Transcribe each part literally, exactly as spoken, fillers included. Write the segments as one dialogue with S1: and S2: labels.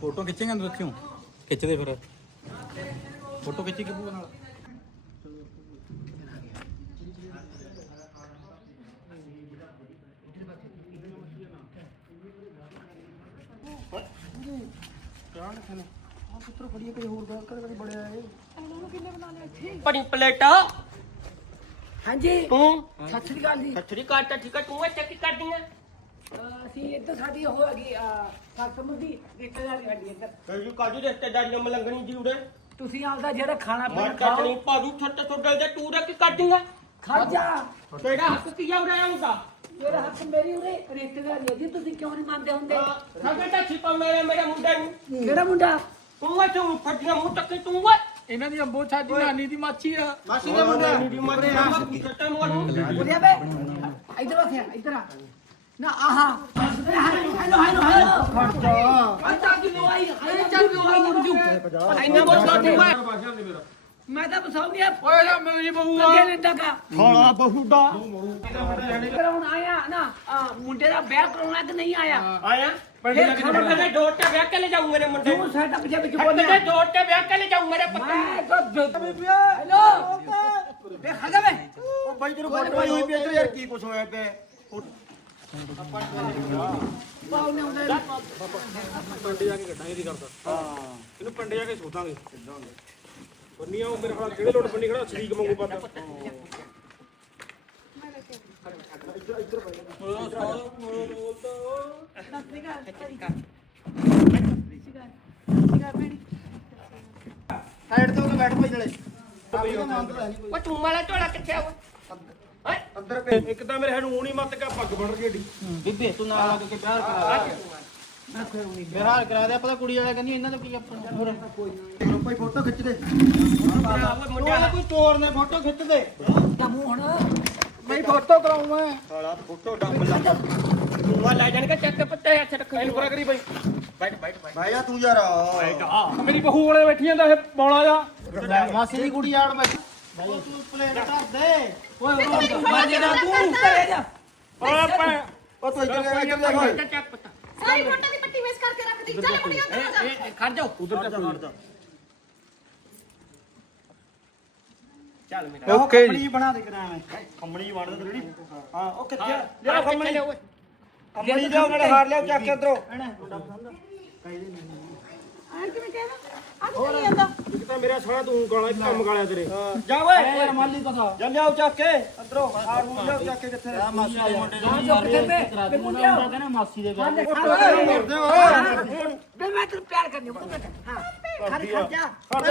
S1: Photo ਖਿੱਚੇਗਾ ਤੂੰ ਰੱਖਿਓ ਖਿੱਚਦੇ ਫਿਰ ਫੋਟੋ ਖਿੱਚੀ ਕਿ ਨਾਲ
S2: ਬੜੀ ਪਲੇਟਾ
S3: ਹਾਂਜੀ
S2: ਤੂੰ
S3: ਸਤਿ ਸ੍ਰੀ ਅਕਾਲ ਜੀ
S2: ਛੱਛਰੀ ਕਾਟਾ ਠੀਕ ਹੈ ਤੂੰ ਇੱਥੇ ਕੀ ਕਰਦੀ ਹੈ
S3: ਅਹ ਅਸੀਂ ਇੱਧਰ ਸਾਡੀ ਉਹ ਹੈਗੀ ਕਸਟਮਰ ਦੀ ਰਿਸ਼ਤੇਦਾਰੀ ਸਾਡੀ ਇੱਧਰ
S2: ਕਈ ਕਾਜੂ ਰਿਸ਼ਤੇਦਾਰੀਆਂ ਮਲੰਗਣੀ ਜੀ ਉਰੇ
S3: ਤੁਸੀਂ ਆਪਦਾ ਜਿਹੜਾ ਖਾਣਾ ਪੀਣਾ
S2: ਮਾਰ ਕੱਟਣੀ
S3: ਖਾਓ
S2: ਭਾਰੂ ਛੱਟ ਛੋਟੇ ਦੇ ਤੂੰ ਰੇ ਕੀ ਕਰਦੀ ਹੈ
S3: ਖਰਚਾ
S2: ਤੇਰਾ ਹੱਕ ਕੀ ਆ ਉਰੇ ਆਉਂਦਾ
S3: ਮੇਰਾ ਹੱਥ ਮੇਰੀ ਉਰੇ ਰਿਸ਼ਤੇਦਾਰੀ ਹੈ ਜੀ ਤੁਸੀਂ ਕਿਉਂ ਨਹੀਂ ਮੰਨਦੇ ਹੁੰਦੇ
S2: ਸਾਡੇ ਤਾਂ ਛਿਪਾ ਮੇਰੇ ਮੇਰੇ ਮੁੰਡੇ ਨੂੰ
S3: ਕਿਹੜਾ ਮੁੰਡਾ
S2: ਤੂੰ ਇੱਥੇ ਫੱਟੀਆਂ ਮੂੰਹ ਚੱਕੀ ਤੂੰ ਓਏ
S1: ਇਹਨਾਂ ਦੀ ਅੰਬੋ ਛਾਜੀ ਨਾਨੀ ਦੀ ਮਾਛੀ ਆ
S2: ਮਾਸੀ ਦੇ ਮੁੰਡੇ ਦੀ ਮਾਰੀ ਮਾਰ ਛੱਟਾ ਮੋੜੂ
S3: ਬੁਲਿਆ ਬੇ ਇੱਧਰ ਆ ਫਿਰ ਇੱਧਰ ਆ ਨਾ ਆਹਾ ਹੈਲੋ ਹੈਲੋ ਹੈਲੋ ਖਰਚਾ ਅੱਛਾ ਕਿ ਲੋਈ ਹੈ ਚੱਲ ਲੋਈ ਮੁੜ ਜੂ ਇੰਨਾ ਬੋਲ ਕਰਦੇ ਮੈਂ ਤਾਂ ਬਸਾਉਂਦੀ ਆ
S1: ਓਏ ਨਾ ਮੇਰੀ ਬਹੂ
S3: ਅੱਗੇ ਲੈਂਦਾ ਕਾ
S2: ਖਾਣਾ ਬਹੁਦਾ
S3: ਕਰਾਉਣ ਆਇਆ ਨਾ ਆਹ, ਮੁੰਡੇ ਦਾ ਵਿਆਹ ਕਰਾਉਣਾ ਕਿ ਨਹੀਂ ਆਇਆ
S2: ਆਇਆ
S3: ਫਿਰ ਖਬਰ
S2: ਮੈਂ ਡੋਰ ਤੇ ਵਿਆਹ ਕੇ ਲੈ ਜਾਊਂ ਮੇਰੇ ਮੁੰਡੇ
S3: ਤੂੰ
S2: ਨੂੰ
S3: ਸਾਡਾ ਪਿੱਛੇ ਵਿੱਚ
S2: ਤੇ
S3: ਬੋਲਿਆ
S2: ਡੋਰ ਤੇ ਵਿਆਹ ਕੇ ਲੈ ਜਾਊਂ ਮੇਰੇ ਪੱਤੇ
S3: ਮੈਂ ਤਾਂ ਹੈਲੋ ਵੇ ਖਾਗਾ ਵੇ
S2: ਉਹ ਬਾਈ ਤੇਰੇ ਫੋਟੋ ਆਈ ਹੋਈ ਪਈ ਇੱਧਰ ਯਾਰ ਕੀ ਕੁਛ ਹੋਇਆ ਪਿਆ
S3: ਪਾਉ ਨੇ ਉਹਦੇ
S1: ਪਿੰਡ ਜਾ ਕੇ ਕੱਢਾਂਗੇ ਇਹਦੀ ਕਰਦਾ ਹਾਂ ਇਹਨੂੰ ਪਿੰਡ ਜਾ ਕੇ ਸੋਧਾਂਗੇ ਬੰਨੀਆਂ ਉਹ ਮੇਰੇ ਖਿਆਲ ਕਿਹੜੇ ਲੋਟ ਬੰਨੀ ਖੜਾ ਸ਼ਰੀਕ ਮੰਗੂ ਪਤਾ
S2: ਸਾਈਡ ਤੇ ਉਹ ਬੈਠ ਪਈ ਨਾਲੇ
S3: ਉਹ ਤੂੰ ਵਾਲਾ ਝੋਲਾ ਕਿੱਥੇ ਆ ਓਏ
S2: ਅੰਦਰ
S1: ਇੱਕ ਤਾਂ ਮੇਰੇ ਨੂੰ ਨਹੀਂ ਮੱਤ ਕਾ ਪੱਗ ਬਣ ਰਹੀ ਏਡੀ
S4: ਬੀਬੇ ਤੂੰ ਨਾਲ ਆ ਕੇ ਵਿਆਹ ਕਰਾ ਵਿਆਹ ਕਰਾ ਦੇ ਪਤਾ ਕੁੜੀ ਵਾਲਾ ਕਹਿੰਦੀ ਇਹਨਾਂ ਦਾ ਕੀ ਆਪਣਾ ਹੋਰ
S2: ਭਾਈ ਫੋਟੋ ਖਿੱਚ ਦੇ
S4: ਮੁੰਡਾ ਕੋਈ ਚੋਰ ਨੇ ਫੋਟੋ ਖਿੱਚ ਦੇ
S3: ਤਾਂ ਮੂੰਹ ਹੁਣ
S4: ਮੈਂ ਫੋਟੋ ਕਰਾਉਂ ਮੈਂ
S2: ਸਾਲਾ ਫੋਟੋ ਡੰਬ ਲਾ ਤੂੰ ਲੈ ਜਾਣ ਕੇ ਚੱਕ ਕੇ ਪੱਤੇ ਇੱਥੇ ਰੱਖ
S1: ਇਹਨੂੰ ਪਰਾ ਕਰੀ ਬਾਈ
S2: ਬੈਠ ਬੈਠ ਭਾਈ ਜਾ ਤੂੰ ਯਾਰ
S1: ਮੇਰੀ ਬਹੂ ਵਾਲੇ ਬੈਠੀ ਜਾਂਦਾ ਇਹ ਬੌਲਾ ਜਾ
S4: ਮਾਸੀ ਦੀ ਕੁੜੀ ਆੜ ਬੈਠੀ ਤੂੰ ਪਲੇਟ ਧਰ ਦੇ ਓਏ
S3: ਮੈਂ ਜਿਹੜਾ ਤੂੰ ਕਰੇ ਜਾ
S1: ਓਏ ਪੈ
S2: ਉਹ ਤੂੰ ਇੱਧਰ ਆ ਇੱਧਰ ਚੱਕ ਪੱਤਾ
S5: ਸਾਰੀ ਫੋਟੋ ਦੀ ਪੱਟੀ ਵੇਸ ਕਰਕੇ ਰੱਖਦੀ ਚੱਲ ਕੁੜੀਆਂ ਤੇ ਆ ਜਾ
S3: ਖੜ ਜਾ
S1: ਉਧਰ ਜਾ
S2: ਚੱਲ ਮੇਰਾ
S1: ਓਕੇ ਜੀ
S2: ਖੰਮਣੀ ਬਣਾ ਦੇ ਕਰਾਂ ਮੈਂ ਖੰਮਣੀ ਬਣ ਦੇ ਜਿਹੜੀ ਹਾਂ ਉਹ ਕਿੱਥੇ
S3: ਜਿਹੜਾ ਖੰਮਣੀ
S2: ਖੰਮਣੀ ਦੇ ਉਹਨਾਂ ਨੇ ਹਾਰ ਲਿਆ ਚੱਕ ਕੇ ਉਧਰੋਂ
S5: ਆਣ ਕਿਵੇਂ ਕਹਿਣਾ ਅੱਜ ਨਹੀਂ ਆਂਦਾ
S1: ਇੱਕ ਤਾਂ ਮੇਰਾ ਸਾਲਾ ਤੂੰ ਗਾਲਾਂ ਇੱਕ ਕੰਮ ਗਾਲਿਆ ਤੇਰੇ
S2: ਜਾ ਓਏ ਮਾਲੀ ਕਥਾ ਜਾ ਲਿਆਓ ਚੱਕ ਕੇ ਉਧਰੋਂ ਹਾਰ ਮੂਲ ਲਿਆਓ ਚੱਕ ਕੇ ਕਿੱਥੇ
S4: ਮਾਸੀ ਦੇ ਮੁੰਡੇ
S3: ਹਾਂ ਚੁੱਪ ਕਰ ਬੇ ਮੁੰਡਿਆ
S4: ਕਹਿੰਦਾ ਮਾਸੀ ਦੇ
S3: ਬੇ ਮੈਂ ਤੈਨੂੰ ਪਿਆਰ ਕਰਨੀ ਹਾਂ ਖੜ ਖੜ ਜਾ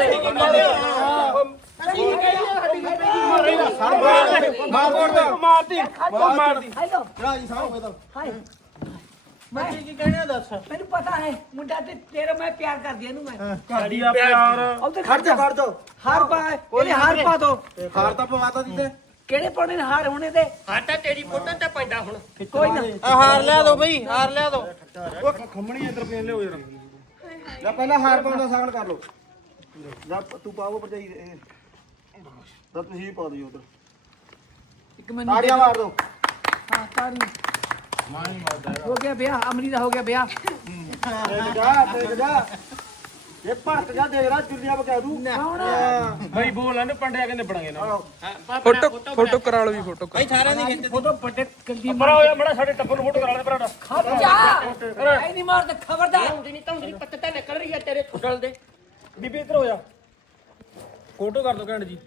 S1: ਮਾਰਦੀ ਮਾਰਦੀ
S3: ਹੈਲੋ
S2: ਜਾ ਜੀ ਸਾਹਮਣੇ ਤਾਂ
S3: ਹਾਏ
S4: ਮੈਂ ਕੀ ਕਹਿਣਾ ਦੱਸ
S3: ਮੈਨੂੰ ਪਤਾ ਹੈ ਮੁੰਡਾ ਤੇ ਤੇਰਾ ਮੈਂ ਪਿਆਰ ਕਰਦੀ ਇਹਨੂੰ ਮੈਂ
S1: ਸਾਡੀ ਆ ਪਿਆਰ
S3: ਉਧਰ
S2: ਖੜ ਜਾ ਖੜ ਜਾ
S3: ਹਾਰ ਪਾ ਇਹਨੇ ਹਾਰ ਪਾ ਦੋ
S2: ਹਾਰ ਤਾਂ ਪਵਾਤਾ ਦਿੱਤੇ
S3: ਕਿਹੜੇ ਪਾਉਣੇ ਨੇ ਹਾਰ ਹੋਣੇ ਤੇ
S2: ਆਟਾ ਤੇਰੀ ਫੋਟੋ ਤੇ ਪੈਂਦਾ ਹੁਣ
S3: ਕੋਈ ਨਾ
S4: ਹਾਰ ਲਿਆ ਦੋ ਬਈ ਹਾਰ ਲਿਆ ਦੋ
S1: ਉਹ ਖੰਮਣੀ ਇੱਧਰ ਪੇਨ ਲਿਓ ਯਾਰ
S2: ਲੈ ਪਹਿਲਾਂ ਹਾਰ ਪਾਉਣ ਦਾ ਸਾਗਣ ਕਰ ਲੋ ਜਾ ਤੂੰ ਪਾਵੋ ਭਰਜਾਈ ਦਾ ਤੁਸੀਂ ਪਾ ਦਿਓ ਉਧਰ
S3: ਇੱਕ ਮੈਨੂੰ
S2: ਤਾੜੀਆਂ ਮਾਰ ਦੋ
S3: ਹਾਂ ਤਾੜੀ ਹੋ ਗਿਆ ਵਿਆਹ ਅਮਰੀ ਦਾ ਹੋ ਗਿਆ ਵਿਆਹ
S2: ਦੇਖ ਜਾ ਦੇਖ ਜਾ ਇਹ ਭੜਕ ਜਾ ਦੇਖ ਰਾ ਚੁੱਲੀਆਂ ਬਕਾ ਦੂ
S3: ਕੌਣ
S1: ਬਈ ਬੋਲ ਇਹਨੂੰ ਪੰਡਿਆ ਕੇ ਨਿਬੜਾਂਗੇ ਨਾ
S2: ਫੋਟੋ
S1: ਫੋਟੋ ਕਰਾ ਲਓ ਵੀ ਫੋਟੋ
S4: ਬਈ ਸਾਰਿਆਂ ਦੀ ਖਿੱਚ
S3: ਫੋਟੋ ਵੱਡੇ ਕੱਲੀ
S1: ਬੜਾ ਹੋਇਆ ਬੜਾ ਸਾਡੇ ਟੱਬਰ ਨੂੰ ਫੋਟੋ ਕਰਾ ਲੈ ਭਰਾੜਾ
S3: ਖਰਚਾ ਐ ਨਹੀਂ ਮਾਰਦਾ ਖਬਰਦਾਰ
S2: ਆਉਂਦੀ ਨਹੀਂ ਤਾਂ ਤੇਰੀ ਪੱਤੇ ਤਾਂ ਨਿਕਲ ਰਹੀ ਹੈ ਤੇਰੇ ਖੁੱਡਲ ਦੇ
S1: ਬੀਬੀ ਇੱਧਰ ਹੋ ਜਾ ਫੋਟੋ ਕਰ ਦੋ ਘੈਂਟ ਜੀ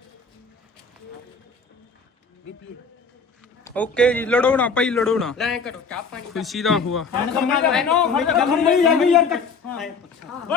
S6: ਓਕੇ ਜੀ ਲੜੋ ਨਾ ਭਾਈ ਲੜੋ ਨਾ
S2: ਲੈ ਕਰੋ ਚਾਹ ਪਾਣੀ
S6: ਖੁਸ਼ੀ ਦਾ ਹੁਆ
S1: ਖੰਮਣੀ ਜਾਂਦੀ ਯਾਰ ਓਏ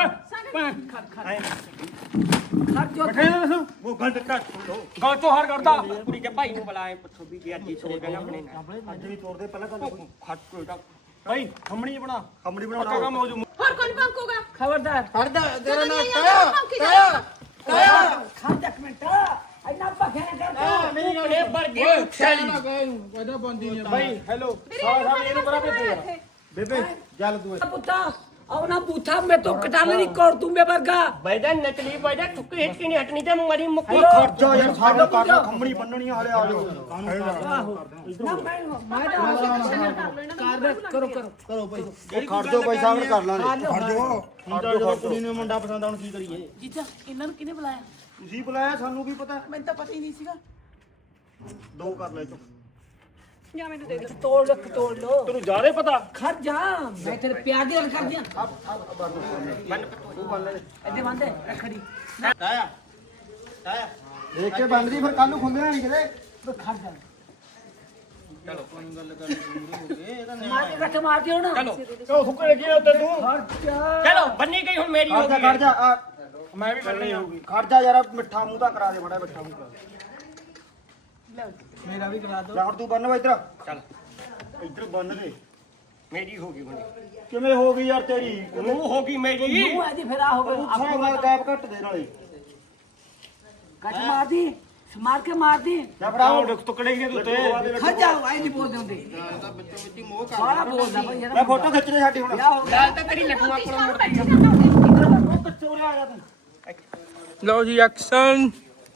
S3: ਖਰਚ ਜੋ
S1: ਬੈਠੇ ਨਾ ਦੱਸੋ
S2: ਉਹ ਗੰਦ ਕੱਟ
S1: ਗਾਲ ਤੋਂ ਹਾਰ ਕਰਦਾ
S2: ਕੁੜੀ ਦੇ ਭਾਈ ਨੂੰ ਬੁਲਾਏ ਪੁੱਛੋ ਵੀ ਗਿਆ ਕੀ ਸੋਚ ਗਿਆ ਆਪਣੇ ਨਾਲ ਅੱਜ ਵੀ ਤੋੜ ਦੇ ਪਹਿਲਾਂ ਤਾਂ ਖੱਟ ਕੋਈ ਦਾ
S1: ਭਾਈ ਖੰਮਣੀ ਬਣਾ
S2: ਖੰਮੜੀ
S1: ਪੱਕਾ ਕੰਮ
S2: ਬਣਾਉਣਾ
S1: ਹੋ ਜੂ
S5: ਹੋਰ ਕੌਣ ਭੌਂਕੂਗਾ
S3: ਖਬਰਦਾਰ
S4: ਫੜਦਾ ਤੇਰਾ
S5: ਜਦੋਂ
S4: ਨਾਮ
S5: ਨਹੀਂ
S4: ਤਾਇਆ
S5: ਆਂਦਾ ਭੌਂਕੀ ਜਾਏਗਾ
S4: ਤਾਇਆ
S3: ਖੜ ਜਾ ਇੱਕ ਮਿੰਟ ਇੰਨਾ ਭਖਿਆ ਕਰਦਾ
S2: ਮੇਰੇ ਵਰਗੇ ਉੱਠਿਆਲੀ
S6: ਇਹਦਾ ਬੰਦੀ ਨਹੀਂ
S1: ਭਾਈ ਹੈਲੋ ਸਾਹ ਸਾਹ ਇਹਨੂੰ ਬਰਾ ਭੇਜੋ ਯਾਰ
S2: ਬੇਬੇ ਚੱਲ ਤੂੰ
S3: ਪੁੱਤਾ और ना पूछा मैं तो कटाले नहीं कर तू मैं वर्गा
S6: ਬੈਦਾ ਨਕਲੀ ਬੈਦਾ ਠੁੱਕੀ ਹਿੱਟ ਨਹੀਂ ਹਟਣੀ ਤੇ ਮਰੀ ਮੁੱਕੀ
S2: ਖਰਚਾ ਯਾਰ ਸਾਡਾ ਕਰਨਾ ਖੰਮਣੀ ਬੰਨਣੀ ਹਾਲੇ ਆ ਜਾਓ
S3: ना मैं मैं कर दे करो करो
S4: ਕਰੋ ਭਾਈ
S2: ਇਹ ਖਰਚੋ ਪੈਸਾ ਹੁਣ ਕਰ ਲਾਂਗੇ
S4: ਖੜ ਜਾਓ ਹੁਣ ਤਾਂ ਜਦੋਂ ਕੁੜੀ ਨੂੰ ਮੁੰਡਾ ਪਸੰਦ ਆ ਹੁਣ ਕੀ ਕਰੀਏ
S3: जीजा इन्होंने किने बुलाया
S2: ਤੁਸੀਂ ਬੁਲਾਇਆ ਸਾਨੂੰ ਕੀ ਪਤਾ
S3: मैं तो पता ही नहीं सीगा
S2: ਦੋ ਕਰ ਲੈ ਤੂੰ
S3: या मैंने दे दे तोड़ रख तोड़ लो
S1: ਤੈਨੂੰ ਜ਼ਿਆਦਾ ਪਤਾ
S3: खर जा मैं तेरे प्यार दे कर दिया
S2: ਤੂੰ ਬੰਨ ਲੈ
S3: ऐसे बांधे खड़ी
S4: ਤਾਇਆ ਤਾਇਆ
S2: ਦੇਖ ਕੇ ਬੰਨ ਦੀ ਫਿਰ ਕੱਲ ਨੂੰ ਖੁੱਲਣਾ ਨਹੀਂ ਕਿਤੇ
S3: तो खर जा
S4: ਚਲੋ ਕੋਈ ਗੱਲ ਕਰ ਹੋ ਗਏ ਇਹਦਾ
S3: मार के कट मार दियो ना
S6: ਚਲੋ
S1: ਕਿਉਂ ਫੁੱਕੇ ਲੱਗੇ ਉੱਤੇ ਤੂੰ
S3: खर जा
S6: ਚਲੋ ਬੰਨੀ ਗਈ ਹੁਣ ਮੇਰੀ ਹੋ
S2: ਖੜ ਜਾ
S6: ਗਈ
S2: ਖੜ ਜਾ ਆ
S1: ਮੈਂ ਵੀ ਕਰਨੀ ਆ
S2: ਖੜ ਜਾ ਯਾਰ ਮਿੱਠਾ ਮੂੰਹ ਤਾਂ ਕਰਾ ਦੇ ਬੜਾ ਮਿੱਠਾ ਮੂੰਹ ਕਰਾ ਦੇ
S4: ਮੇਰਾ ਵੀ ਕਰਾ ਦੋ
S2: ਲੈ ਹੁਣ ਤੂੰ ਬੰਨ ਵਾ ਇੱਧਰ
S6: ਚੱਲ
S2: ਇੱਧਰ ਬੰਨ ਦੇ
S6: ਮੇਰੀ ਹੋ ਗਈ ਬੰਨੀ
S2: ਕਿਵੇਂ ਹੋ ਗਈ ਯਾਰ ਤੇਰੀ
S6: ਨੂੰ ਹੋ ਗਈ ਮੇਰੀ
S3: मुंह ऐसी फिरा हो गया
S2: ਉੱਥਾ ਨਾਲ ਗੈਪ ਘੱਟ ਦੇ ਨਾਲੇ
S3: कट मार दी मार के मार दी
S2: ਜਾ ਫੜਾਓ
S1: ਡੁੱਕ ਟੁਕੜੇ ਹੀ ਨੇ ਉੱਤੇ
S3: खर जा आई नहीं बोल दे
S4: ਤਾਂ ਬੱਚੋ ਬੱਚੀ ਮੋਹ ਕਰ
S3: सारा बोल दा भाई
S2: ਲੈ ਫੋਟੋ ਖਿੱਚ ਦੇ ਸਾਡੀ ਹੁਣ
S3: क्या हो गया
S6: ਗੱਲ ਤਾਂ ਤੇਰੀ ਲੱਗੂਗਾ ਕੋਲ ਮੁਰਤੀ
S2: ਉਹ ਕਿੱਥੇ ਉਰੇ ਆ ਜਾ ਤੂੰ
S1: ਲਓ ਜੀ ਐਕਸ਼ਨ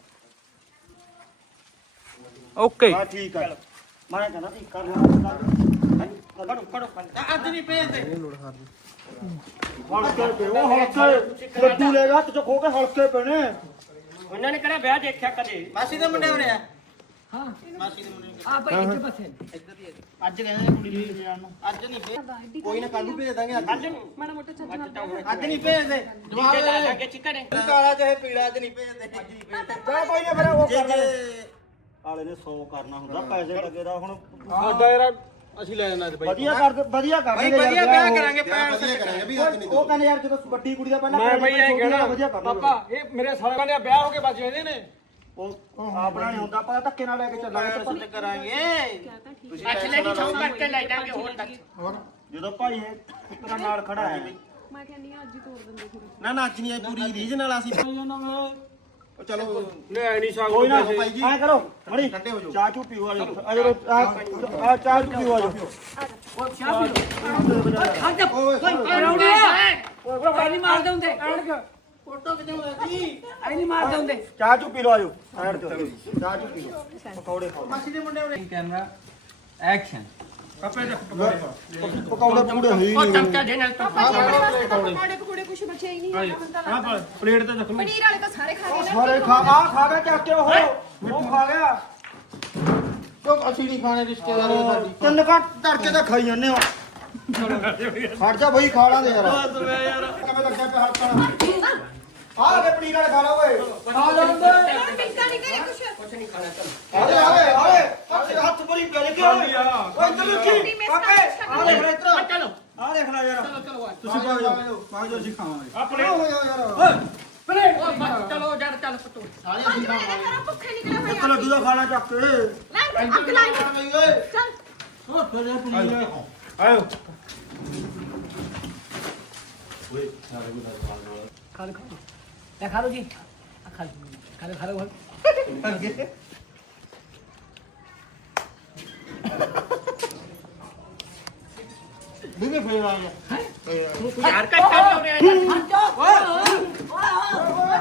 S1: ਓਕੇ
S2: ਹਾਂ ਠੀਕ ਆ ਮੈਂ ਕਹਿੰਦਾ ਸੀ ਕਰ ਲਾ
S6: ਫੜੋ ਫੜੋ
S4: ਅੱਜ ਨਹੀਂ ਭੇਜਦੇ
S2: ਹਲਕੇ ਪੇ ਉਹ ਹਲਕੇ ਲੱਡੂ ਲੈ ਗਾ ਤੇ ਖੋ ਕੇ ਹਲਕੇ ਪੈਣੇ
S6: ਉਹਨਾਂ ਨੇ ਕਿਹੜਾ ਵਿਆਹ ਦੇਖਿਆ ਕਦੇ
S4: ਮਾਸੀ ਦੇ ਮੁੰਡੇ ਹੋਰੇ ਆ
S3: हां
S4: ਮਾਸੀ ਦੇ ਮੁੰਡੇ
S3: आप इधर बस है
S4: ਇੱਧਰ ਦੀ ਅੱਜ ਕਹਿੰਦੇ ਨੇ ਕੁੜੀ ਨੂੰ ਜਾਣ ਨੂੰ ਅੱਜ ਨਹੀਂ ਭੇਜ ਕੋਈ ਨਾ ਕੱਲ ਨੂੰ ਭੇਜ ਦਾਂਗੇ ਅੱਜ
S6: ਅੱਜ ਨਹੀਂ
S5: ਮਾੜਾ ਮੋਟਾ ਚੱਜ ਨਾਲ
S4: ਅੱਜ ਨਹੀਂ ਭੇਜਦੇ
S6: ਜਵਾਬ ਲਾ ਦਾਂਗੇ ਚਿੱਕੜੇ
S4: ਕਾਲਾ ਚਾਹੇ ਪੀਲਾ ਅੱਜ ਨਹੀਂ ਭੇਜਦੇ ਅੱਜ ਨਹੀਂ ਭੇਜਦੇ
S2: ਚਲ ਕੋਈ ਨਾ ਫਿਰ ਉਹ
S4: ਜੇ
S2: ਕਰ ਲੈ
S4: ਜੇ
S2: ਆਲੇ ਨੇ ਸੌ ਕਰਨਾ ਹੁੰਦਾ ਪੈਸੇ ਲੱਗੇ ਦਾ ਹੁਣ
S1: ਸਾਡਾ ਯਾਰ ਅਸੀਂ ਲੈ ਜਾਣਾ ਤੇ
S2: ਵਧੀਆ ਕਰ ਦੇ- ਵਧੀਆ ਕਰ
S4: ਭਾਈ
S2: ਦੇਂਗੇ
S4: ਵਧੀਆ ਵਿਆਹ ਕਰਾਂਗੇ ਪੈਣ
S7: ਵਧੀਆ ਕਰਾਂਗੇ ਵੀ ਹੱਥ ਨਹੀਂ
S2: ਉਹ ਕਹਿੰਦੇ ਯਾਰ ਜਦੋਂ ਵੱਡੀ ਕੁੜੀ ਦਾ ਪਹਿਲਾਂ
S1: ਮੈਂ ਬਈ ਐਂ ਕਹਿਣਾ
S2: ਵਧੀਆ ਕਰ ਲਓ।
S1: ਪਾਪਾ ਇਹ ਮੇਰੇ ਸਾਲਿਆਂ ਦੇ ਵਿਆਹ ਹੋ ਕੇ ਬਚ ਜਾਂਦੇ ਨੇ
S2: ਉਹ ਆਪਣਾ ਨਹੀਂ ਹੁੰਦਾ ਪਤਾ ਧੱਕੇ ਨਾਲ ਲੈ ਕੇ ਚੱਲਾਂਗੇ
S4: ਪੈਣ
S2: ਤਾਂ
S4: ਸੱਚ ਕਰਾਂਗੇ
S7: ਤੁਸੀਂ
S6: ਅੱਜ ਲੈ ਦੀ ਛਾਉ ਕਰਕੇ ਲੈ ਜਾਾਂਗੇ ਹੋਰ ਤੱਕ
S2: ਜਦੋਂ ਭਾਈ ਇਹ ਪੁੱਤਰਾ ਨਾਲ ਖੜਾ ਹੈ
S5: ਮੈਂ ਕਹਿੰਦੀ ਆ ਅੱਜ ਹੀ ਤੋੜ ਦਿੰਦੇ ਫਿਰ
S7: ਨਾ ਨਾ ਅੱਜ ਨਹੀਂ ਪੂਰੀ ਰੀਜ ਨਾਲ ਅਸੀਂ ਉਹ ਚਲੋ
S1: ਲੈ ਨਹੀਂ ਸਕਦਾ
S2: ਕੋਈ ਨਾ
S7: ਭਾਈ ਜੀ।
S2: ਐ ਕਰੋ ਮੜੀ
S7: ਠੰਡੇ ਹੋ ਜਾਓ।
S2: ਚਾਹ ਚੂ ਪੀਓ ਆ ਜਾਓ ਆ ਜਾਓ ਆ ਆ ਚਾਹ ਚੂ ਪੀਓ ਆ ਜਾਓ
S3: और चाह पी लो खर जा कोई रौड़े ओ पानी मार दे उंदे
S4: ਫੋਟੋ ਕਿਤੇ ਹੋਇਆ ਜੀ
S3: आई नहीं मार दे उंदे
S2: ਚਾਹ ਚੂ ਪੀ ਲਓ ਆ ਜਾਓ ਸਾਈਡ ਤੇ ਹੋ ਜਾਓ। ਚਾਹ ਚੂ ਪੀ ਲਓ ਪਕੌੜੇ ਖਾਓ
S4: ਮਾਸੀ ਦੇ ਮੁੰਡੇ ਹੋਰੇ
S8: ਕੈਮਰਾ ਐਕਸ਼ਨ
S1: ਕੱਪੇ ਦੇ
S2: ਪਕੌੜੇ ਪੂੜੇ ਹੋਈ
S6: ਉਹ ਚਮਚਾ ਦੇ ਨਾਲ ਤੂੰ
S5: ਪਕੌੜੇ ਪਕੌੜੇ ਕੁਛ ਬਚਿਆ ਹੀ ਨਹੀਂ ਹੈਗਾ ਹੁਣ ਤਾਂ
S1: ਆਹ ਪਲੇਟ ਤੇ ਦੇਖੋ
S5: ਪਨੀਰ ਵਾਲੇ ਤਾਂ ਸਾਰੇ ਖਾ ਗਏ ਨਾ
S2: ਸਾਰੇ ਖਾ ਆ ਖਾ ਗਿਆ ਚੱਕ ਕੇ ਉਹ ਉਹ ਖਾ ਗਿਆ
S4: ਕਿਉਂ ਅਸੀਂ ਨਹੀਂ ਖਾਣੇ ਰਿਸ਼ਤੇਦਾਰੀ ਸਾਡੀ
S2: ਤਿੰਨ ਘੱਟ ਤੜਕੇ ਤਾਂ ਖਾਈ ਜਾਂਦੇ ਹੋ ਖੜ ਜਾ ਬਈ ਖਾ ਲਾਂਗੇ ਯਾਰ ਕਿਵੇਂ ਲੱਗਦਾ ਪਿਆ ਹੱਥ ਨਾਲ ਆ ਕੇ ਪਨੀਰ ਵਾਲੇ ਖਾ ਲਾ ਓਏ ਖਾ ਜਾਂਦੇ
S5: ਹੁਣ ਟਿੱਕਾ ਨਹੀਂ ਕਰੇ ਕੁਛ
S2: ਆਲੇ ਆਲੇ ਆਲੇ ਆਲੇ ਹੱਥ ਬਰੀ ਪੈ ਗਏ ਓਏ ਇੱਧਰ ਲੁਕੀ ਕਾਕੇ ਆ ਦੇਖ ਲੈ ਇੱਧਰ
S6: ਚਲੋ
S2: ਆ ਦੇਖ ਲੈ ਯਾਰ ਤੁਸੀਂ ਪਾਓ ਜਾਓ ਪਾਓ ਜਾਓ ਅਸੀਂ ਖਾਵਾਂਗੇ
S1: ਆ ਪਲੇਟ
S2: ਹੋ ਯਾਰ
S6: ਉਹ ਬਸ ਚਲੋ ਜੜ ਚੱਲ ਪਟੋ
S4: ਸਾਰੇ
S5: ਪੰਜ ਵਜੇ ਦੇ ਘਰੋਂ ਭੁੱਖੇ ਨਿਕਲੇ ਹੋਏ
S2: ਇੱਕ ਲੱਡੂ ਦਾ ਖਾਣਾ ਚੱਕ ਕੇ
S5: ਲੈ ਅੱਗ ਲਾਈ ਚੱਲ
S1: ਆਇਓ
S3: खा लो खा खा लो जी खा लो खा लो खा लो
S2: ਬੀਬੀ ਫੇਰ ਆ ਗਿਆ
S6: ਯਾਰ ਕੱਟ ਕਰ ਹੋ ਰਿਹਾ
S3: खा जा ओए ओए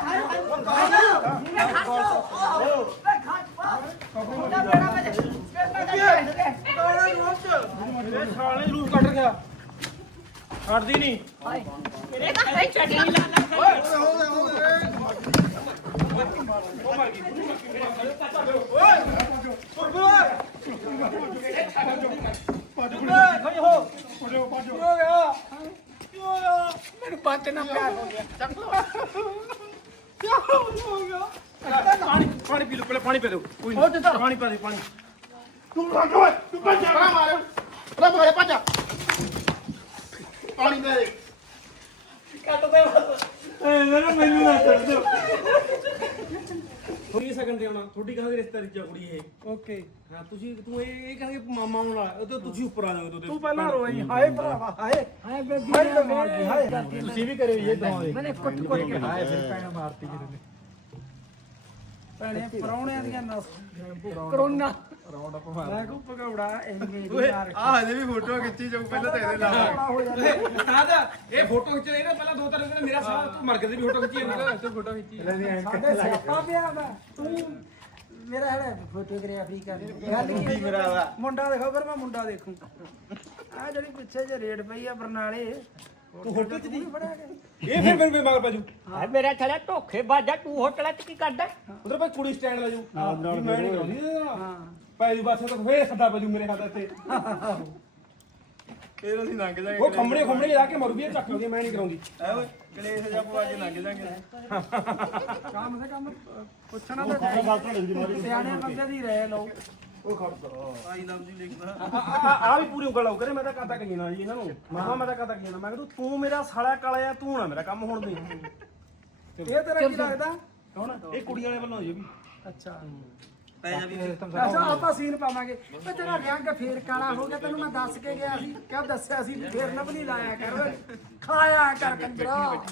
S1: ਇਹ ਸਾਲੇ ਜਲੂਸ ਕੱਢ ਗਿਆ ਛੱਡਦੀ ਨਹੀਂ
S5: ਇਹ ਤਾਂ ਹੈ ਚੜੀ ਲਾ ਲਾ
S3: मेरे बात ना प्यार हो गया
S1: ਪਾਣੀ ਪਾਣੀ ਪੀ ਲਓ ਪਹਿਲੇ ਪਾਣੀ ਪੀ ਦਿਓ ਕੋਈ ਨਹੀਂ ਪਾਣੀ ਪਾ ਦੇ ਪਾਣੀ
S2: ਤੂੰ ਰੱਖ ਓਏ ਤੂੰ ਭੱਜ ਜਾ ਮਾਰੇ ਰੱਬ ਮਾਰੇ ਭੱਜ ਪਾਣੀ ਦੇ ਏ ਮੇਰਾ ਮੈਨੂੰ ਨਾ ਛੱਡ ਦਿਓ
S1: ਥੋੜੀ ਸੈਕਿੰਡ ਤੇ ਆਉਣਾ ਤੁਹਾਡੀ ਕਹਾਂ ਦੀ ਰਿਸ਼ਤਾ ਰਿਜਾ ਕੁੜੀ ਇਹ ਓਕੇ ਹਾਂ ਤੁਸੀਂ ਤੂੰ ਇਹ ਇਹ ਕਹਿੰਗੇ ਮਾਮਾ ਆਉਣ ਵਾਲਾ ਉਹ ਤੁਸੀਂ ਉੱਪਰ ਆ ਜਾਓਗੇ ਤੂੰ ਪਹਿਲਾਂ ਰੋਈ
S2: ਹਾਏ ਭਰਾਵਾ ਹਾਏ
S3: हाय बेबी मार दी हाय
S1: ਤੁਸੀਂ ਵੀ ਕਰਿਓ ਇਹ ਦੋਵਾਂ ਦੇ
S3: मैंने कुट कुट के
S8: ਹਾਏ ਫਿਰ ਪੈਣਾ ਮਾਰਤੀ ਕਿਤੇ ਨੇ
S3: पहले परौणियां ਦੀਆਂ ਨਸ ਕਰੋਨਾ ਮੈਂ ਕੋ ਪਕੌੜਾ ਇੰਨੇ ਦੀ ਮਾਰ
S7: ਆ ਹਜੇ ਵੀ ਫੋਟੋ ਖਿੱਚੀ ਜਾਊ ਪਹਿਲਾਂ ਤੇਰੇ ਲਾ
S3: ਹੋ ਜਾਂਦਾ
S1: ਉਸਤਾਦ ਇਹ ਫੋਟੋ ਖਿੱਚ ਰਹੇ ਨੇ ਪਹਿਲਾਂ ਦੋ ਤਿੰਨ ਦਿਨ ਮੇਰਾ ਸਾਹ ਤੂੰ ਮਰਗ ਦੀ ਵੀ ਫੋਟੋ ਖਿੱਚੀ ਜਾਂਦਾ ਤੂੰ ਫੋਟੋ ਖਿੱਚੀ
S3: ਸਾਡੇ ਸਿਆਪਾ ਪਿਆ ਵਾ ਤੂੰ ਮੇਰਾ ਹੈ ਫੋਟੋਗ੍ਰਾਫੀ ਕਰ ਗੱਲ ਕੀ
S7: ਮੇਰਾ ਵਾ
S3: ਮੁੰਡਾ ਦੇਖੋ ਫਿਰ ਮੈਂ ਮੁੰਡਾ ਦੇਖੂ ਆ ਜਿਹੜੀ ਪਿੱਛੇ ਜੇ ਰੇਡ ਪਈ ਆ ਬਰਨਾਲੇ ਤੂੰ ਹੋਟਲ ਚ ਨਹੀਂ ਫੜਿਆ ਗਿਆ
S1: ਇਹ ਫਿਰ ਫਿਰ ਵੀ ਮਗਰ ਪਾਜੂ
S6: ਹਾਂ ਮੇਰਾ ਥੜਾ ਧੋਖੇ ਬਾਜਾ ਤੂੰ ਹੋਟਲਾਂ 'ਚ ਕੀ ਕਰਦਾ
S1: ਉਧਰ ਭਾਈ ਕੁੜੀ ਸਟੈਂਡ ਲੈ ਜੂ ਮੈਂ ਨਹੀਂ ਕਰਾਉਂਦੀ ਹਾਂ ਪੈ ਜੂ ਬਸ ਤਾਂ ਫੇਰ ਖੱਦਾ ਪਾਜੂ ਮੇਰੇ ਹੱਥ ਇੱਥੇ
S7: ਫੇਰ ਅਸੀਂ ਲੰਘ ਜਾਗੇ
S1: ਉਹ ਖੰਮਣੇ ਖੰਮਣੇ ਜਾ ਕੇ ਮਰੂ ਵੀ ਇਹ ਚੱਕ ਲਉਂਦੀ ਮੈਂ ਨਹੀਂ ਕਰਾਉਂਦੀ
S7: ਐ ਓਏ ਕਲੇਸ਼ ਜਾ ਪਵਾ ਕੇ ਲੰਘ ਜਾਗੇ
S3: ਕੰਮ ਸੇ ਕੰਮ ਪੁੱਛਣਾ ਤਾਂ ਸਿਆਣੇ ਬੰਦੇ ਦੀ ਰਹਿ ਲਓ
S1: ਉਹ ਖੜਦਾ
S7: ਆਈ ਲਫ਼ਜ਼ੀ ਲਿਖਦਾ
S1: ਆ ਆ ਵੀ ਪੂਰੀ ਉਗਲ ਆਉ ਕਰੇ ਮੈਂ ਤਾਂ ਕਾਤਾ ਕਹੀ ਨਾ ਜੀ ਇਹਨਾਂ ਨੂੰ ਮਾਮਾ ਮੈਂ ਤਾਂ ਕਾਤਾ ਕਹੀ ਨਾ ਮੈਂ ਕਿਹਾ ਤੂੰ ਮੇਰਾ ਸਾਲਾ ਕਾਲਾ ਆ ਤੂੰ ਨਾ ਮੇਰਾ ਕੰਮ ਹੁਣ ਦੇ
S3: ਇਹ ਤੇਰਾ ਕੀ ਲੱਗਦਾ
S1: ਕੌਣ ਇਹ ਕੁੜੀਆਂ ਵਾਲੇ ਵੱਲੋਂ ਜੀ ਵੀ
S3: ਅੱਛਾ
S7: ਪੈ ਜਾ ਵੀ
S3: ਅੱਛਾ ਆਪਾਂ ਸੀਨ ਪਾਵਾਂਗੇ ਤੇ ਤੇਰਾ ਰੰਗ ਫੇਰ ਕਾਲਾ ਹੋ ਗਿਆ ਤੈਨੂੰ ਮੈਂ ਦੱਸ ਕੇ ਗਿਆ ਸੀ ਕਿਉਂ ਦੱਸਿਆ ਸੀ ਫੇਰ ਨਾ ਨਹੀਂ ਲਾਇਆ ਕਰ ਓਏ ਖਾਇਆ ਕਰ ਕੰਜਰਾ